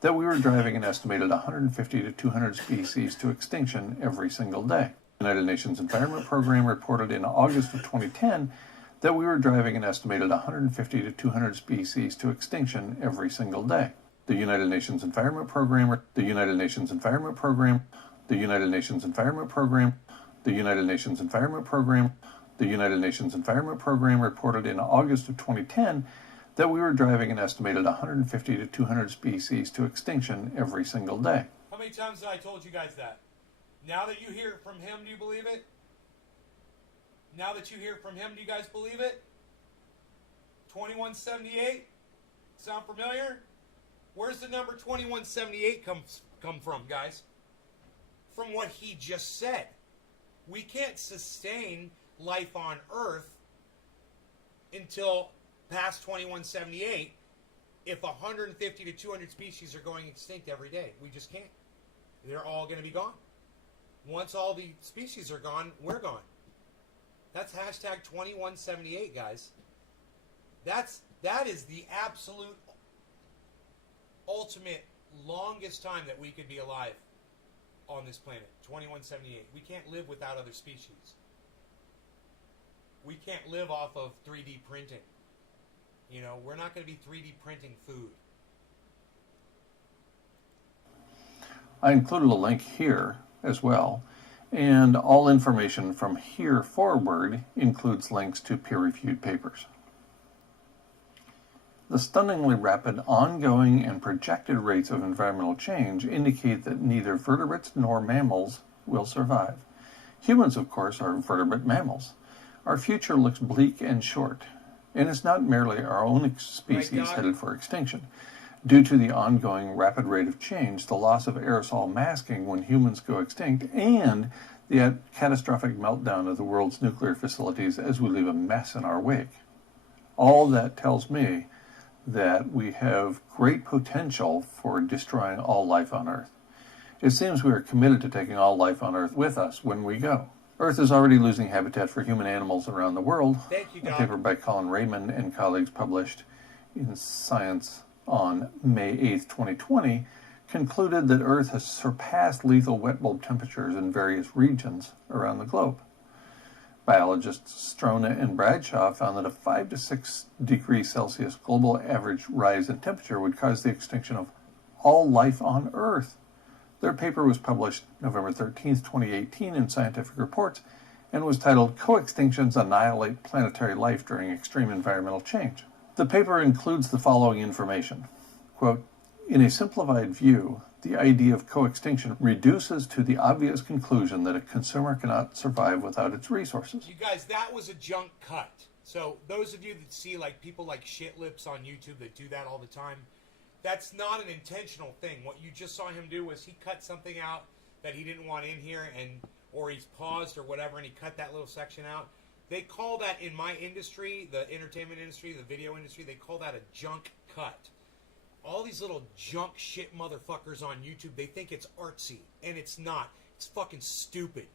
that we were driving an estimated 150 to 200 species to extinction every single day. The United Nations Environment Program reported in August of 2010 that we were driving an estimated 150 to 200 species to extinction every single day. The United Nations Environment Program, the United Nations Environment Program, the United Nations Environment Program, the United Nations Environment Program, the United Nations Environment Program reported in August of 2010 that we were driving an estimated 150 to 200 species to extinction every single day. How many times have I told you guys that? Now that you hear it from him, do you believe it? Now that you hear it from him, do you guys believe it? 2178? Sound familiar? Where's the number 2178 come from, guys? From what he just said. We can't sustain life on Earth until past 2178 if 150 to 200 species are going extinct every day. We just can't. They're all going to be gone. Once all the species are gone, we're gone. That's hashtag 2178, guys. That is the absolute ultimate longest time that we could be alive on this planet. 2178. We can't live without other species. We can't live off of 3D printing. You know, we're not going to be 3D printing food. I included a link here as well, and all information from here forward includes links to peer-reviewed papers. The stunningly rapid ongoing and projected rates of environmental change indicate that neither vertebrates nor mammals will survive. Humans, of course, are vertebrate mammals. Our future looks bleak and short, and it's not merely our own species headed for extinction. Due to the ongoing rapid rate of change, the loss of aerosol masking when humans go extinct, and the catastrophic meltdown of the world's nuclear facilities as we leave a mess in our wake. All that tells me that we have great potential for destroying all life on Earth. It seems we are committed to taking all life on Earth with us when we go. Earth is already losing habitat for human animals around the world. Thank you, Doc. A paper by Colin Raymond and colleagues published in Science on May 8, 2020, concluded that Earth has surpassed lethal wet bulb temperatures in various regions around the globe. Biologists Strona and Bradshaw found that a 5 to 6 degrees Celsius global average rise in temperature would cause the extinction of all life on Earth. Their paper was published November 13, 2018 in Scientific Reports and was titled "Co-Extinctions Annihilate Planetary Life During Extreme Environmental Change." The paper includes the following information. Quote, "In a simplified view, the idea of co-extinction reduces to the obvious conclusion that a consumer cannot survive without its resources." You guys, that was a junk cut. So those of you that see like people like Shit Lips on YouTube that do that all the time, that's not an intentional thing. What you just saw him do was he cut something out that he didn't want in here, or he's paused or whatever, and he cut that little section out. They call that, in my industry, the entertainment industry, the video industry, they call that a junk cut. All these little junk shit motherfuckers on YouTube, they think it's artsy, and it's not. It's fucking stupid.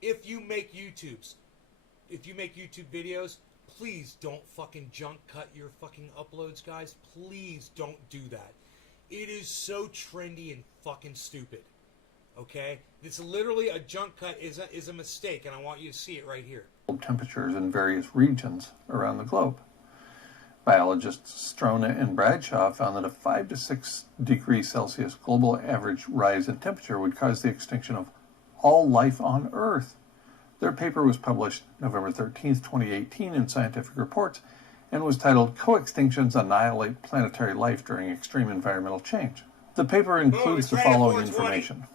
If you make YouTube videos, please don't fucking junk cut your fucking uploads, guys. Please don't do that. It is so trendy and fucking stupid. Okay? It's literally a junk cut is a mistake, and I want you to see it right here. Temperatures in various regions around the globe. Biologists Strona and Bradshaw found that a 5 to 6 degrees Celsius global average rise in temperature would cause the extinction of all life on Earth. Their paper was published November 13, 2018 in Scientific Reports and was titled "Co-Extinctions Annihilate Planetary Life During Extreme Environmental Change." The paper includes the following information.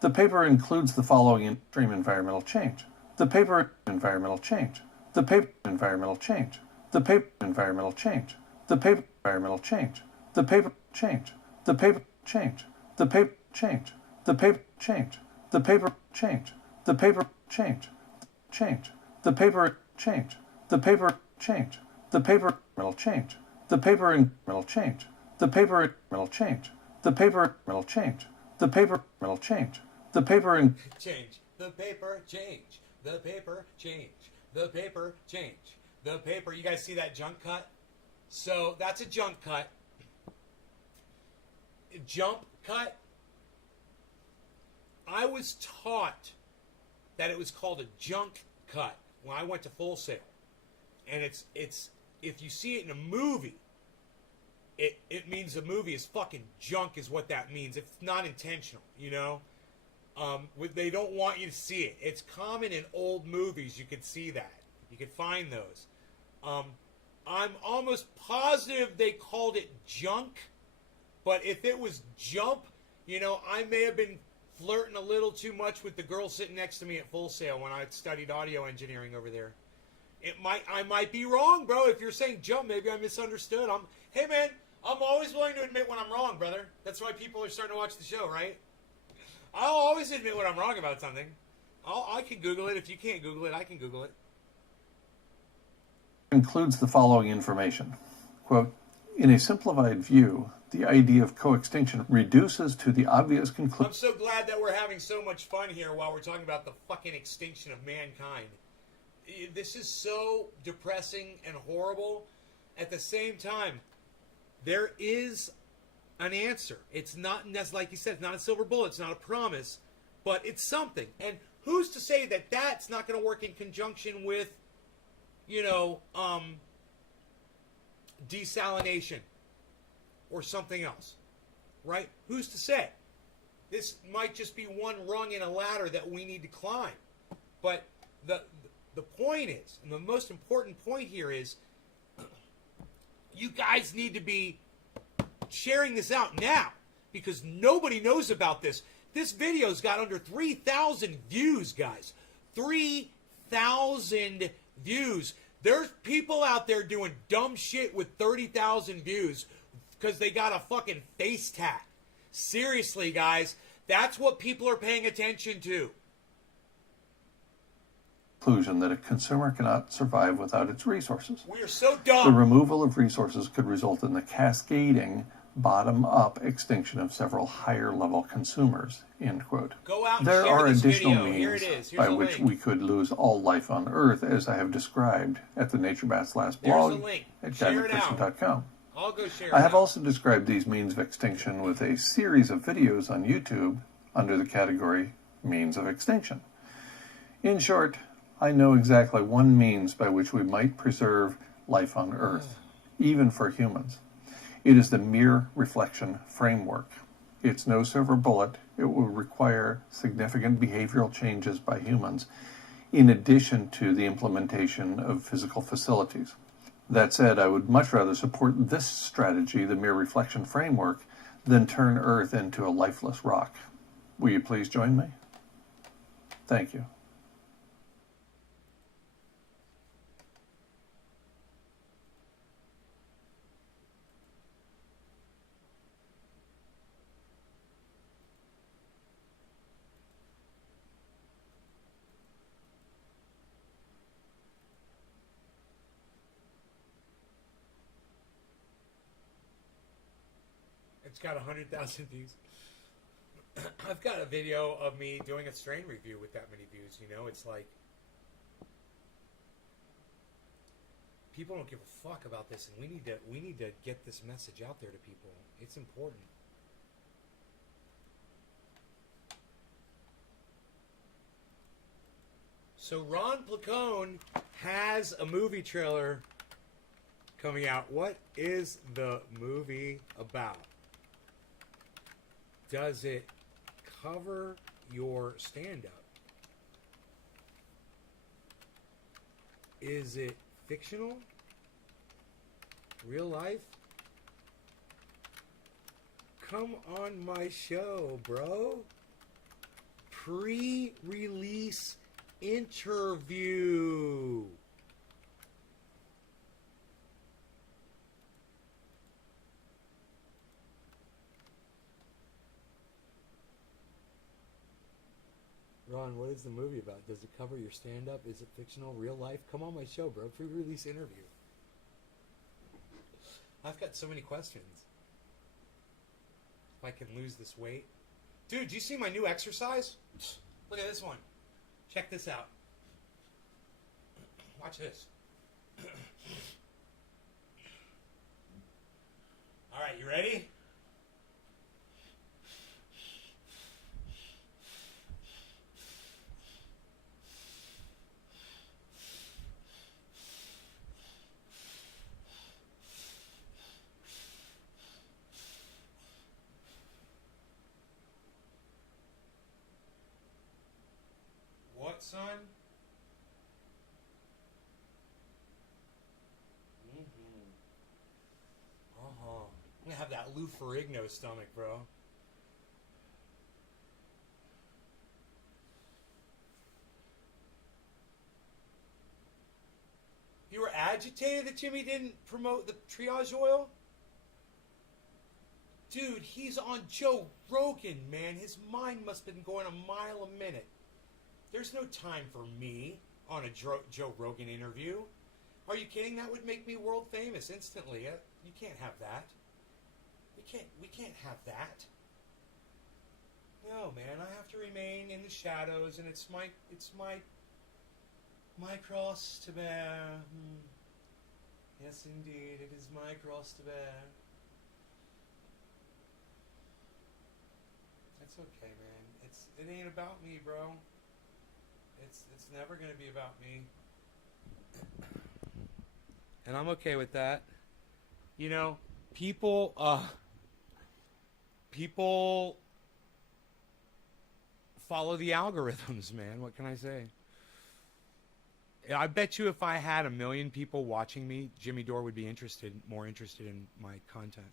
The paper includes the following extreme environmental change. The paper environmental change. The paper environmental change. The paper environmental change. The paper environmental change. The paper change. The paper change. The paper change. The paper change. The paper change. The paper change. Change. The paper change. The paper change. The paper metal change. The paper metal change. The paper metal change. The paper metal change. The paper metal change. The paper change. The paper change. The paper change. The paper change. The paper. You guys see that junk cut? So that's a junk cut. jump cut. I was taught that it was called a junk cut when I went to Full Sail. And it's if you see it in a movie, it means the movie is fucking junk is what that means. It's not intentional, you know? They don't want you to see it. It's common in old movies. You could see that. You could find those. I'm almost positive they called it junk. But if it was jump, you know, I may have been flirting a little too much with the girl sitting next to me at Full Sail when I studied audio engineering over there. I might be wrong, bro. If you're saying jump, maybe I misunderstood. Hey, man, I'm always willing to admit when I'm wrong, brother. That's why people are starting to watch the show, right? I'll always admit when I'm wrong about something. I can Google it. If you can't Google it, I can Google it. Includes the following information. Quote, in a simplified view, the idea of co-extinction reduces to the obvious conclusion. I'm so glad that we're having so much fun here while we're talking about the fucking extinction of mankind. This is so depressing and horrible. At the same time, there is an answer. It's not, like you said, it's not a silver bullet. It's not a promise, but it's something. And who's to say that that's not going to work in conjunction with, you know, desalination or something else, right? Who's to say? This might just be one rung in a ladder that we need to climb. But the point is, and the most important point here is, you guys need to be sharing this out now because nobody knows about this. This video's got under 3,000 views, guys. 3,000 views. There's people out there doing dumb shit with 30,000 views because they got a fucking face tat. Seriously, guys, that's what people are paying attention to. Conclusion that a consumer cannot survive without its resources. We are so The dumb. removal of resources could result in the cascading, bottom-up extinction of several higher-level consumers, end quote. Go out and There share are this additional video. Here means it is. Here's by a which link. we could lose all life on Earth, as I have described at the Nature Bat's last There's blog a link. at Share it out. GuyMcPherson.com. I'll go share I it have out. also described these means of extinction with a series of videos on YouTube under the category Means of Extinction. In short, I know exactly one means by which we might preserve life on Earth, even for humans. It is the mere reflection framework. It's no silver bullet. It will require significant behavioral changes by humans, in addition to the implementation of physical facilities. That said, I would much rather support this strategy, the mere reflection framework, than turn Earth into a lifeless rock. Will you please join me? Thank you. It's got 100,000 views. I've got a video of me doing a strain review with that many views, you know? It's like, people don't give a fuck about this, and we need to get this message out there to people. It's important. So Ron Placone has a movie trailer coming out. What is the movie about? Does it cover your stand-up? Is it fictional? Real life? Come on my show, bro. Pre-release interview. Ron, what is the movie about? Does it cover your stand-up? Is it fictional? Real life? Come on my show, bro. Pre-release interview. I've got so many questions. If I can lose this weight. Dude, do you see my new exercise? Look at this one. Check this out. Watch this. All right, you ready? son? I'm gonna have that Lou Ferrigno stomach, bro. You were agitated that Jimmy didn't promote the triage oil? Dude, he's on Joe Rogan, man. His mind must have been going a mile a minute. There's no time for me on a Joe Rogan interview. Are you kidding? That would make me world famous instantly. You can't have that. We can't have that. No, man. I have to remain in the shadows, and it's my cross to bear. Yes, indeed, it is my cross to bear. That's okay, man. It ain't about me, bro. It's never gonna be about me. And I'm okay with that. You know, people follow the algorithms, man. What can I say? I bet you if I had 1 million people watching me, Jimmy Dore would be more interested in my content.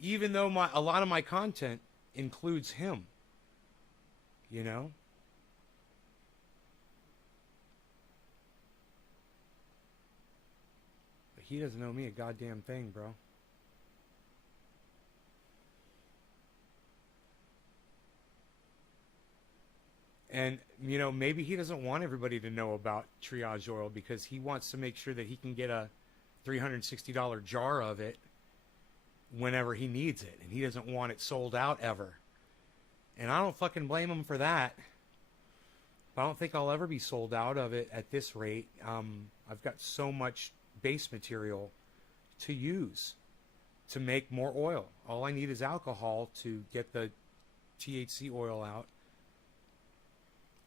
Even though a lot of my content includes him, you know? But he doesn't know me a goddamn thing, bro. And, you know, maybe he doesn't want everybody to know about triage oil because he wants to make sure that he can get a $360 jar of it whenever he needs it. And he doesn't want it sold out ever. And I don't fucking blame him for that. I don't think I'll ever be sold out of it at this rate. I've got so much base material to use to make more oil. All I need is alcohol to get the THC oil out.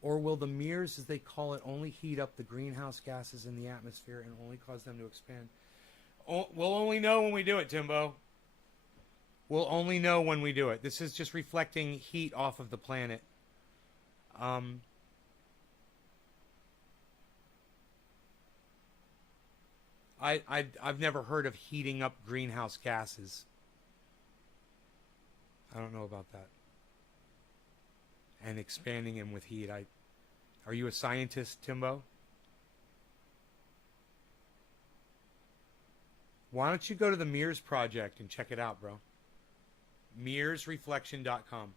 Or will the mirrors, as they call it, only heat up the greenhouse gases in the atmosphere and only cause them to expand? We'll only know when we do it, Timbo. We'll only know when we do it. This is just reflecting heat off of the planet. I've never heard of heating up greenhouse gases. I don't know about that. And expanding them with heat. Are you a scientist, Timbo? Why don't you go to the Mirrors Project and check it out, bro? MirrorsReflection.com.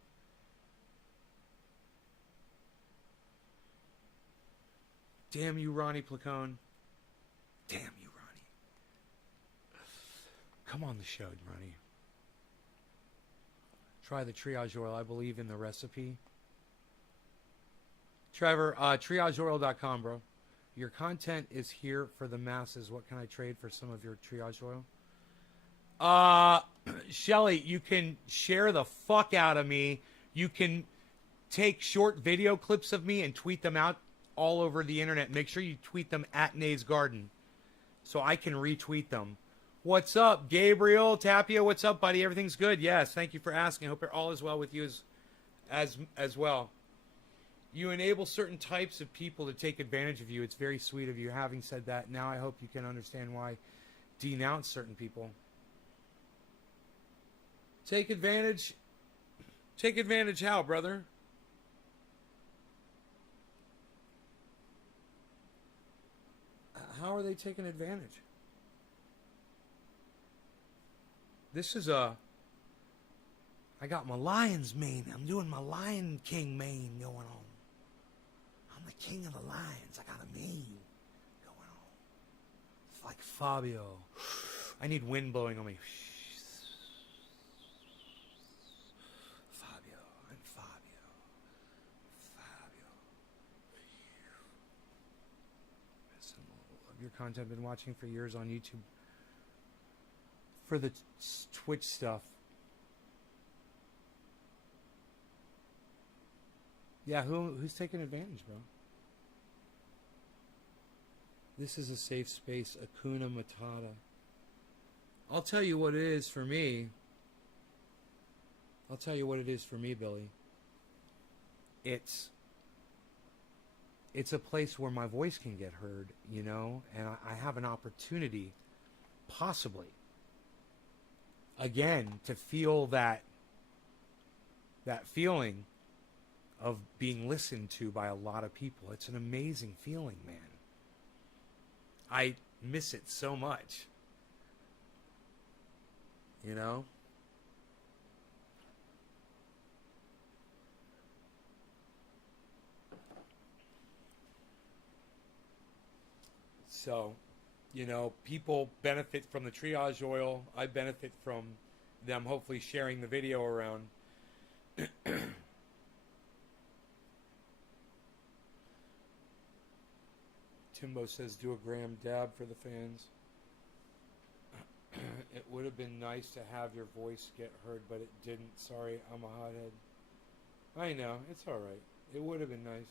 Damn you, Ronnie Placone. Damn you, Ronnie. Come on the show, Ronnie. Try the triage oil. I believe in the recipe. Trevor, triageoil.com, bro. Your content is here for the masses. What can I trade for some of your triage oil? Shelly, you can share the fuck out of me. You can take short video clips of me and tweet them out all over the internet. Make sure you tweet them at Nays Garden so I can retweet them. What's up, Gabriel Tapia? What's up, buddy? Everything's good. Yes, thank you for asking. Hope all is well with you as well. You enable certain types of people to take advantage of you. It's very sweet of you. Having said that, now I hope you can understand why I denounce certain people. Take advantage. Take advantage how, brother? How are they taking advantage? This is I got my lion's mane. I'm doing my Lion King mane going on. I'm the king of the lions. I got a mane going on. It's like Fabio. I need wind blowing on me. Fabio. I'm Fabio. Fabio. Love your content. Been watching for years on YouTube. For the Twitch stuff. Yeah, who's taking advantage, bro? This is a safe space. Akuna Matata. I'll tell you what it is for me. I'll tell you what it is for me, Billy. It's a place where my voice can get heard, you know, and I have an opportunity, possibly, again, to feel that feeling of being listened to by a lot of people. It's an amazing feeling, man. I miss it so much, you know. So, you know, people benefit from the triage oil. I benefit from them hopefully sharing the video around. Timbo says, do a gram dab for the fans. It would have been nice to have your voice get heard, but it didn't. Sorry, I'm a hothead. I know, it's alright. It would have been nice.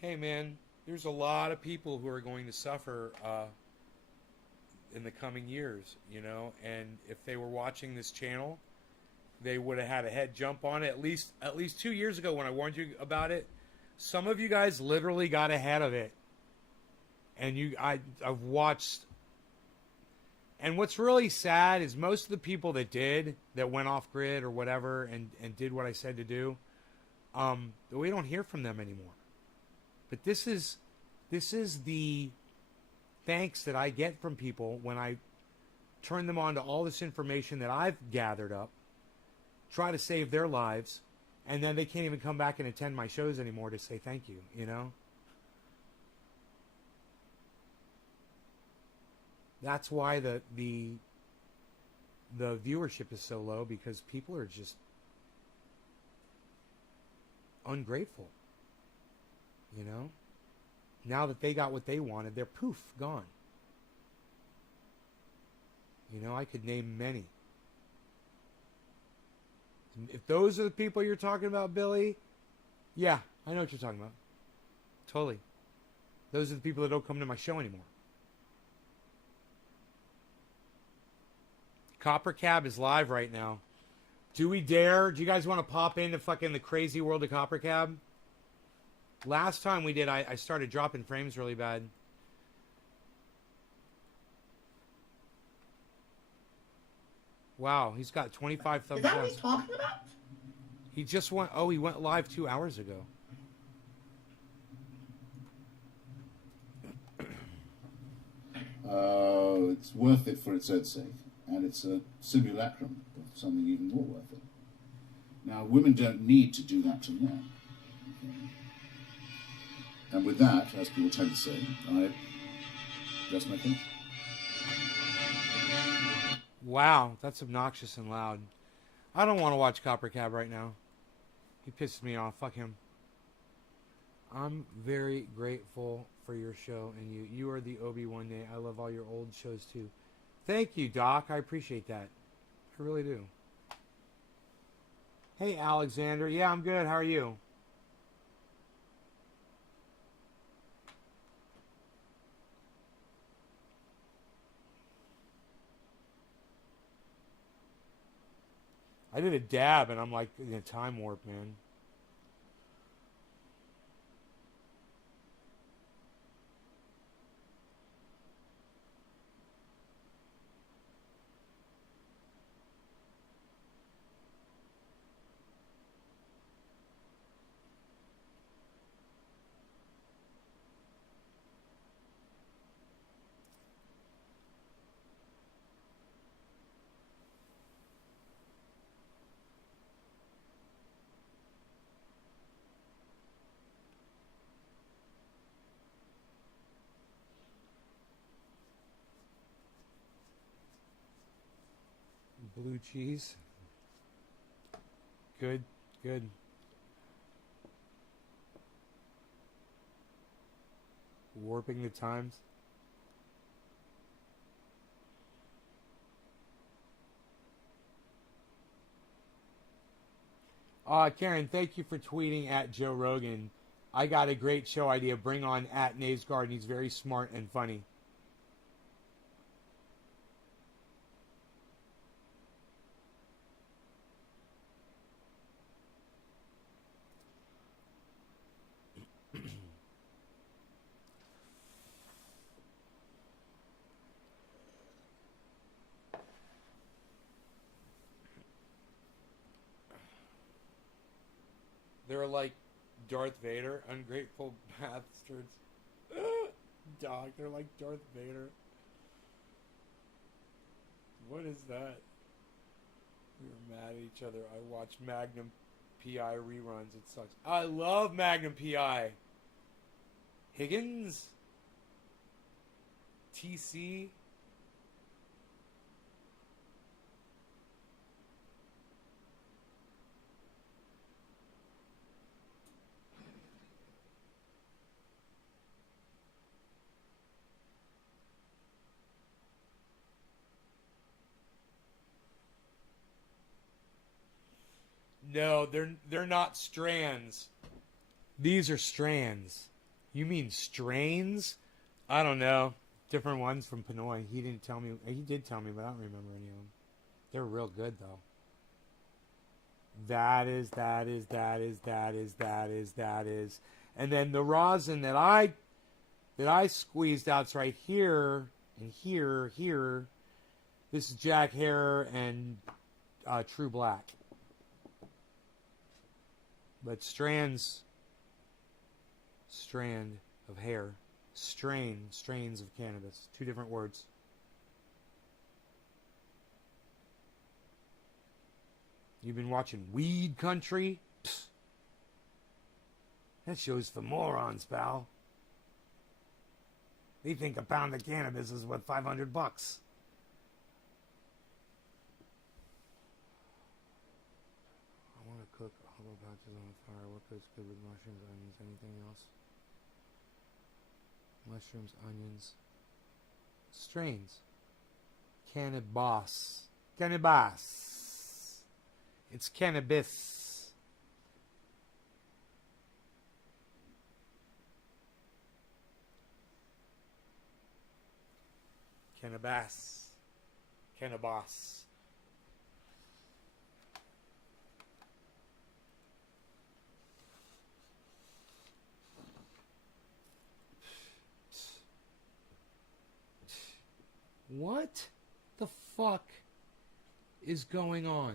Hey, man, there's a lot of people who are going to suffer in the coming years, you know, and if they were watching this channel, they would have had a head jump on it. At least 2 years ago when I warned you about it, some of you guys literally got ahead of it. And I've watched, and what's really sad is most of the people that went off grid or whatever and did what I said to do, we don't hear from them anymore. But this is the thanks that I get from people when I turn them on to all this information that I've gathered up, try to save their lives, and then they can't even come back and attend my shows anymore to say thank you, you know? That's why the viewership is so low, because people are just ungrateful. You know? Now that they got what they wanted, they're poof, gone. You know, I could name many. If those are the people you're talking about, Billy, yeah, I know what you're talking about. Totally. Those are the people that don't come to my show anymore. Copper Cab is live right now. Do we dare? Do you guys want to pop into fucking the crazy world of Copper Cab? Last time we did, I started dropping frames really bad. Wow, he's got 25 thumbs up. Is that what he's talking about? He just went, oh, he went live 2 hours ago. It's worth it for its own sake, and it's a simulacrum of something even more worth it. Now, women don't need to do that to men. Okay. And with that, as people tend to say, I rest my case. Wow, that's obnoxious and loud. I don't want to watch Copper Cab right now. He pisses me off. Fuck him. I'm very grateful for your show and you. You are the Obi-Wan Day. I love all your old shows too. Thank you, Doc. I appreciate that. I really do. Hey, Alexander. Yeah, I'm good. How are you? I did a dab and I'm like in a time warp, man. Blue cheese. Good, good. Warping the times. Karen, thank you for tweeting at Joe Rogan. I got a great show idea. Bring on at Nave's Garden. He's very smart and funny. They're like Darth Vader, ungrateful bastards. Dog, they're like Darth Vader. What is that? We were mad at each other. I watch Magnum PI reruns. It sucks. I love Magnum PI. Higgins? TC? No, they're not strands. These are strands. You mean strains? I don't know. Different ones from Pinoy. He didn't tell me. He did tell me, but I don't remember any of them. They're real good though. That is. And then the rosin that I squeezed out's right here and here. This is Jack Hair and True Black. But strand of hair, strains of cannabis. Two different words. You've been watching Weed Country? Psst. That show's for morons, pal. They think a pound of cannabis is worth $500. I want to cook hollow patches on fire. What goes good with mushrooms, onions, anything else? Mushrooms, onions. Strains. Cannabis. It's cannabis. Cannabis. What the fuck is going on?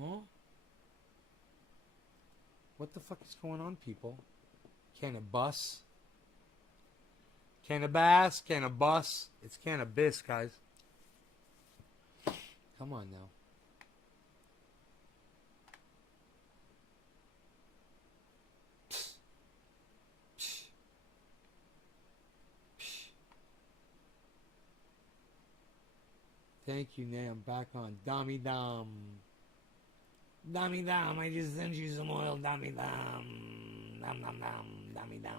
Huh? What the fuck is going on, people? Cannabis. Cannabis. It's cannabis, guys. Come on now. Thank you, Nay. I'm back on. Dammy Dam. Dammy Dam. I just sent you some oil. Dammy Dam. Dam Dam Dam. Dammy Dam.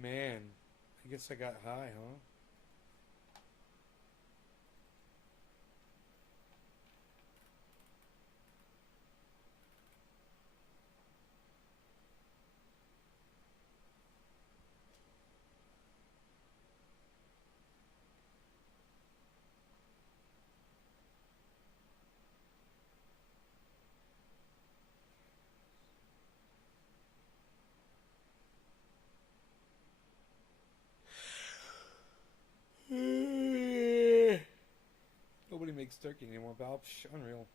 Man, I guess I got high, huh? Nobody makes turkey anymore, pal. Unreal.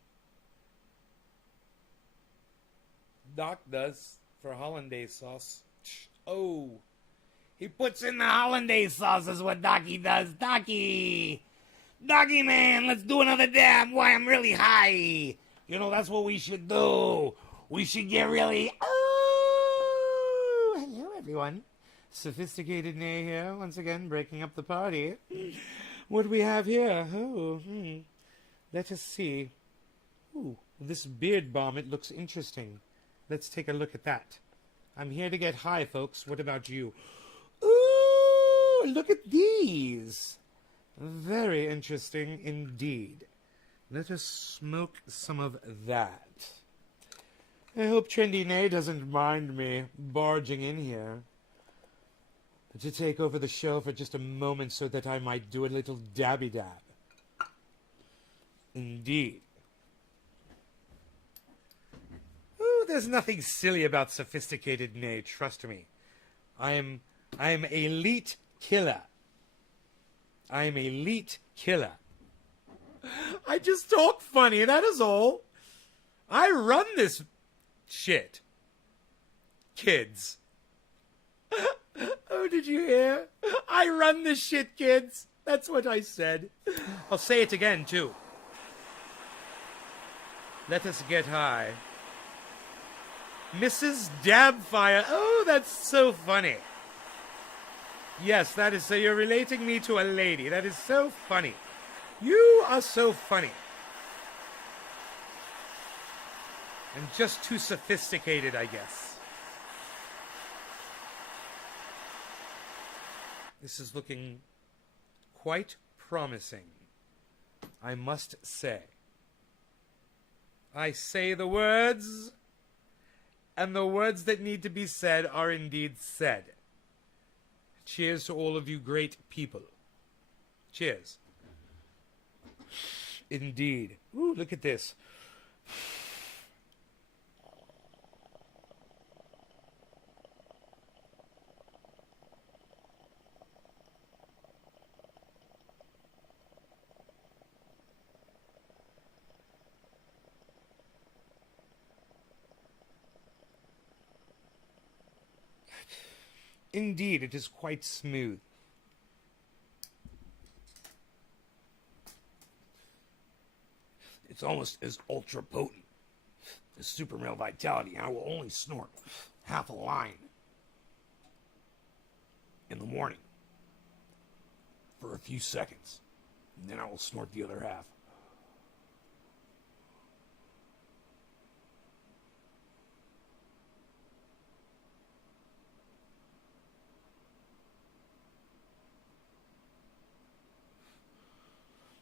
Doc does for hollandaise sauce. Oh, he puts in the hollandaise sauce is what Docky does. Docky man, let's do another dab. Why, I'm really high. You know, that's what we should do. We should get really... Oh, hello, everyone. Sophisticated Nay here, once again, breaking up the party. What we have here? Oh, let us see. Ooh, this beard balm, it looks interesting. Let's take a look at that. I'm here to get high, folks. What about you? Ooh, look at these. Very interesting indeed. Let us smoke some of that. I hope Trendy Nay doesn't mind me barging in here to take over the show for just a moment so that I might do a little dabby dab. Indeed. Ooh, there's nothing silly about sophisticated Nay, trust me. I am elite killer. I am elite killer. I just talk funny, that is all. I run this shit. Kids. Oh, did you hear? I run this shit, kids. That's what I said. I'll say it again, too. Let us get high. Mrs. Dabfire. Oh, that's so funny. Yes, that is so. You're relating me to a lady. That is so funny. You are so funny. And just too sophisticated, I guess. This is looking quite promising, I must say. I say the words, and the words that need to be said are indeed said. Cheers to all of you great people. Cheers. Indeed. Ooh, look at this. Indeed, it is quite smooth. It's almost as ultra potent as super male vitality. I will only snort half a line in the morning for a few seconds, and then I will snort the other half.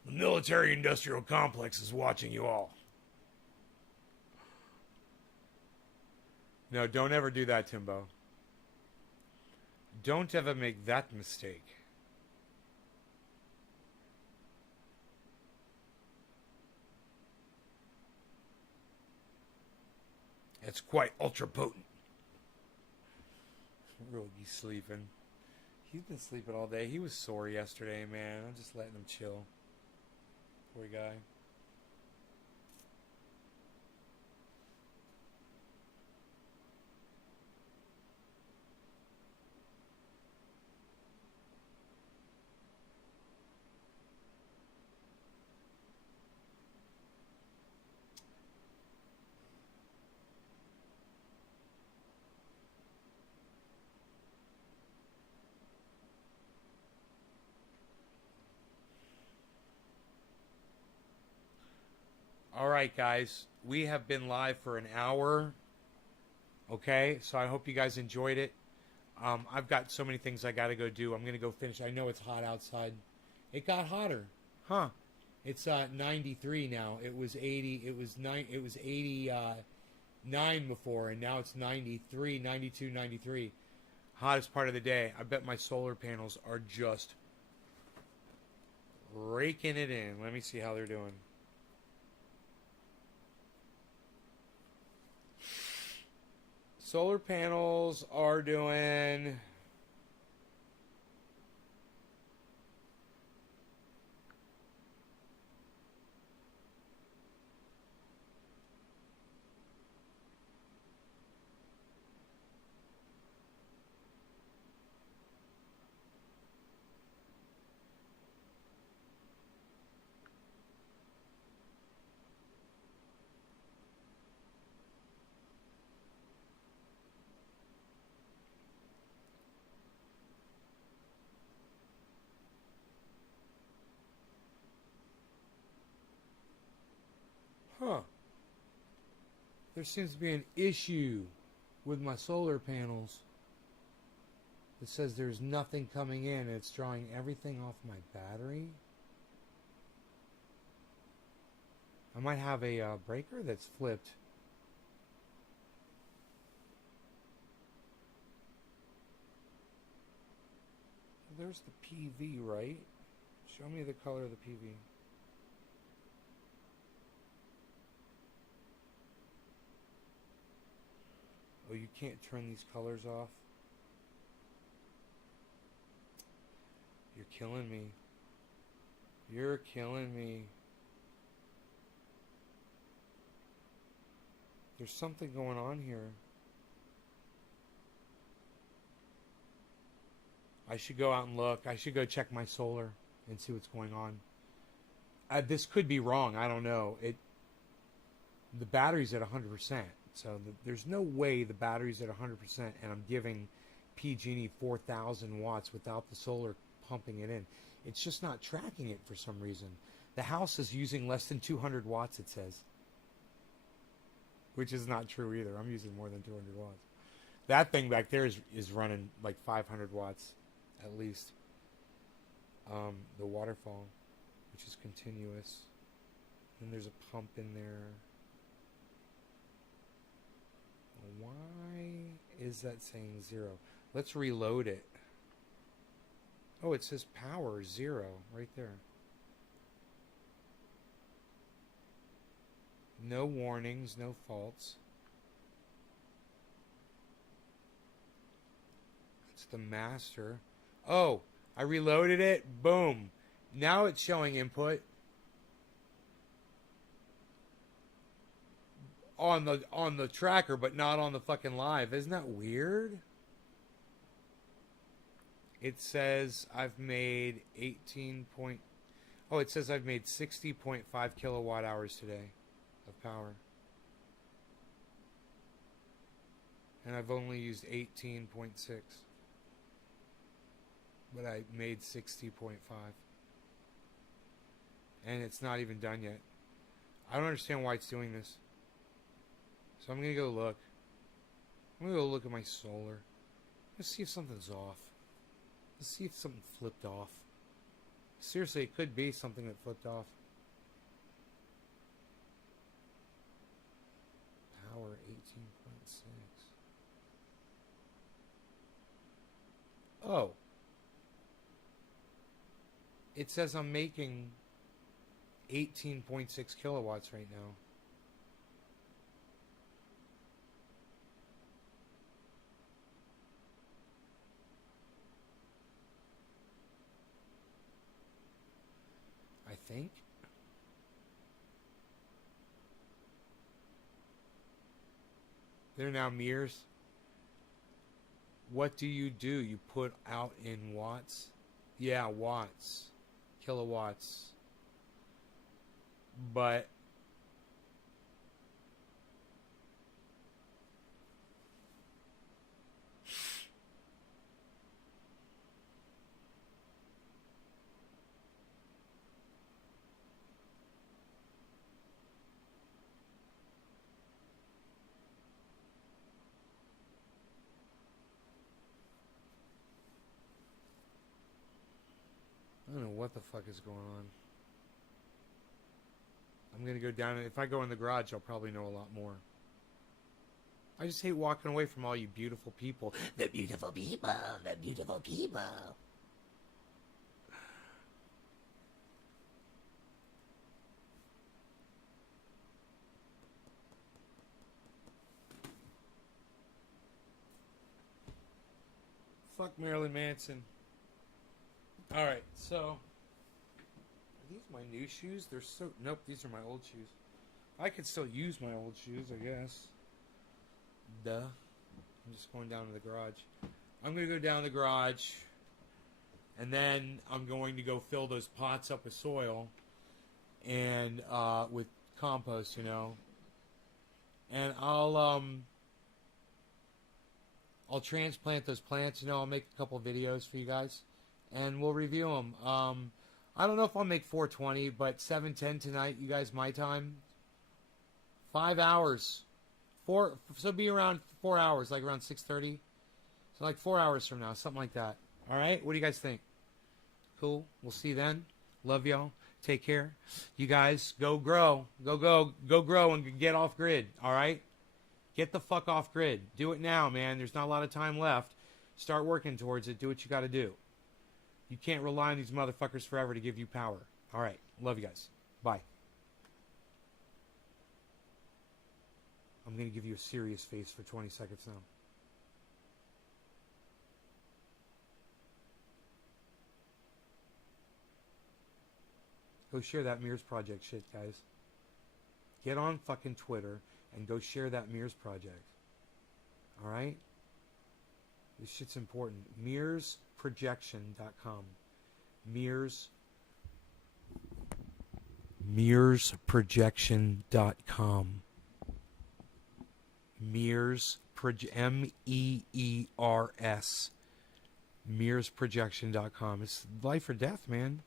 The military-industrial complex is watching you all. No, don't ever do that, Timbo. Don't ever make that mistake. It's quite ultra-potent. Rogie's sleeping. He's been sleeping all day. He was sore yesterday, man. I'm just letting him chill. Poor guy. All right, guys. We have been live for an hour. Okay, so I hope you guys enjoyed it. I've got so many things I got to go do. I'm going to go finish. I know it's hot outside. It got hotter. Huh. It's 93 now. It was 80. It was 89 before, and now it's 93, 92, 93. Hottest part of the day. I bet my solar panels are just raking it in. Let me see how they're doing. Solar panels are doing... Huh. There seems to be an issue with my solar panels. It says there's nothing coming in. It's drawing everything off my battery. I might have a breaker that's flipped. There's the PV, right? Show me the color of the PV. Oh, you can't turn these colors off? You're killing me. You're killing me. There's something going on here. I should go out and look. I should go check my solar and see what's going on. This could be wrong. I don't know. The battery's at 100%. So there's no way the battery's at 100% and I'm giving PG&E 4,000 watts without the solar pumping it in. It's just not tracking it for some reason. The house is using less than 200 watts, it says. Which is not true either. I'm using more than 200 watts. That thing back there is running like 500 watts at least. The waterfall, which is continuous. And there's a pump in there. Why is that saying 0? Let's reload it. Oh, it says power 0 right there. No warnings, no faults. It's the master. Oh, I reloaded it. Boom. Now it's showing input. On the tracker, but not on the fucking live. Isn't that weird? It says I've made 18 point... Oh, it says I've made 60.5 kilowatt hours today of power. And I've only used 18.6. But I made 60.5. And it's not even done yet. I don't understand why it's doing this. So I'm going to go look. I'm going to go look at my solar. Let's see if something's off. Let's see if something flipped off. Seriously, it could be something that flipped off. Power 18.6. Oh. It says I'm making 18.6 kilowatts right now. I think. They're now mirrors. What do? You put out in watts? Yeah, watts. Kilowatts. But I don't know what the fuck is going on. I'm going to go down. If I go in the garage, I'll probably know a lot more. I just hate walking away from all you beautiful people. The beautiful people. The beautiful people. Fuck Marilyn Manson. Alright, so... Are these my new shoes? They're so... Nope, these are my old shoes. I could still use my old shoes, I guess. Duh. I'm just going down to the garage. I'm going to go down to the garage. And then I'm going to go fill those pots up with soil. And, with compost, you know. And I'll transplant those plants, you know. I'll make a couple videos for you guys. And we'll review them. I don't know if I'll make 420, but 7:10 tonight, you guys, my time. 5 hours. So be around 4 hours, like around 6:30. So like 4 hours from now, something like that. All right? What do you guys think? Cool. We'll see you then. Love y'all. Take care. You guys, go grow. Go grow and get off grid. All right? Get the fuck off grid. Do it now, man. There's not a lot of time left. Start working towards it. Do what you got to do. You can't rely on these motherfuckers forever to give you power. All right. Love you guys. Bye. I'm going to give you a serious face for 20 seconds now. Go share that Mirrors Project shit, guys. Get on fucking Twitter and go share that Mirrors Project. Alright? This shit's important. Mirrorsprojection.com. Mirrorsprojection.com. M-E-E-R-S. Mirrorsprojection.com. It's life or death, man.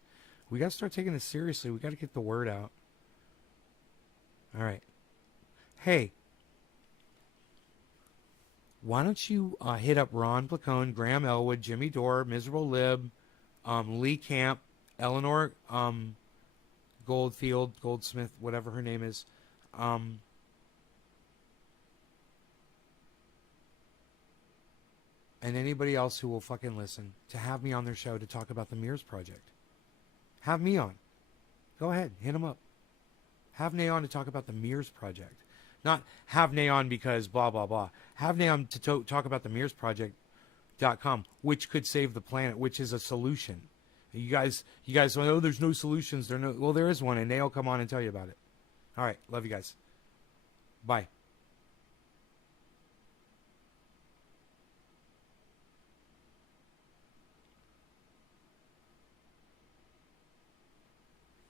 We got to start taking this seriously. We got to get the word out. All right. Hey, why don't you hit up Ron Placone, Graham Elwood, Jimmy Dore, Miserable Lib, Lee Camp, Eleanor Goldsmith, whatever her name is. And anybody else who will fucking listen to have me on their show to talk about the Mirrors Project. Have me on. Go ahead. Hit them up. Have Nay on to talk about the Mirrors Project. Not have Nay on because blah, blah, blah. Have Nay on to talk about the Mirrors Project.com, which could save the planet, which is a solution. You guys, oh, there's no solutions. Well, there is one, and Nay will come on and tell you about it. All right. Love you guys. Bye.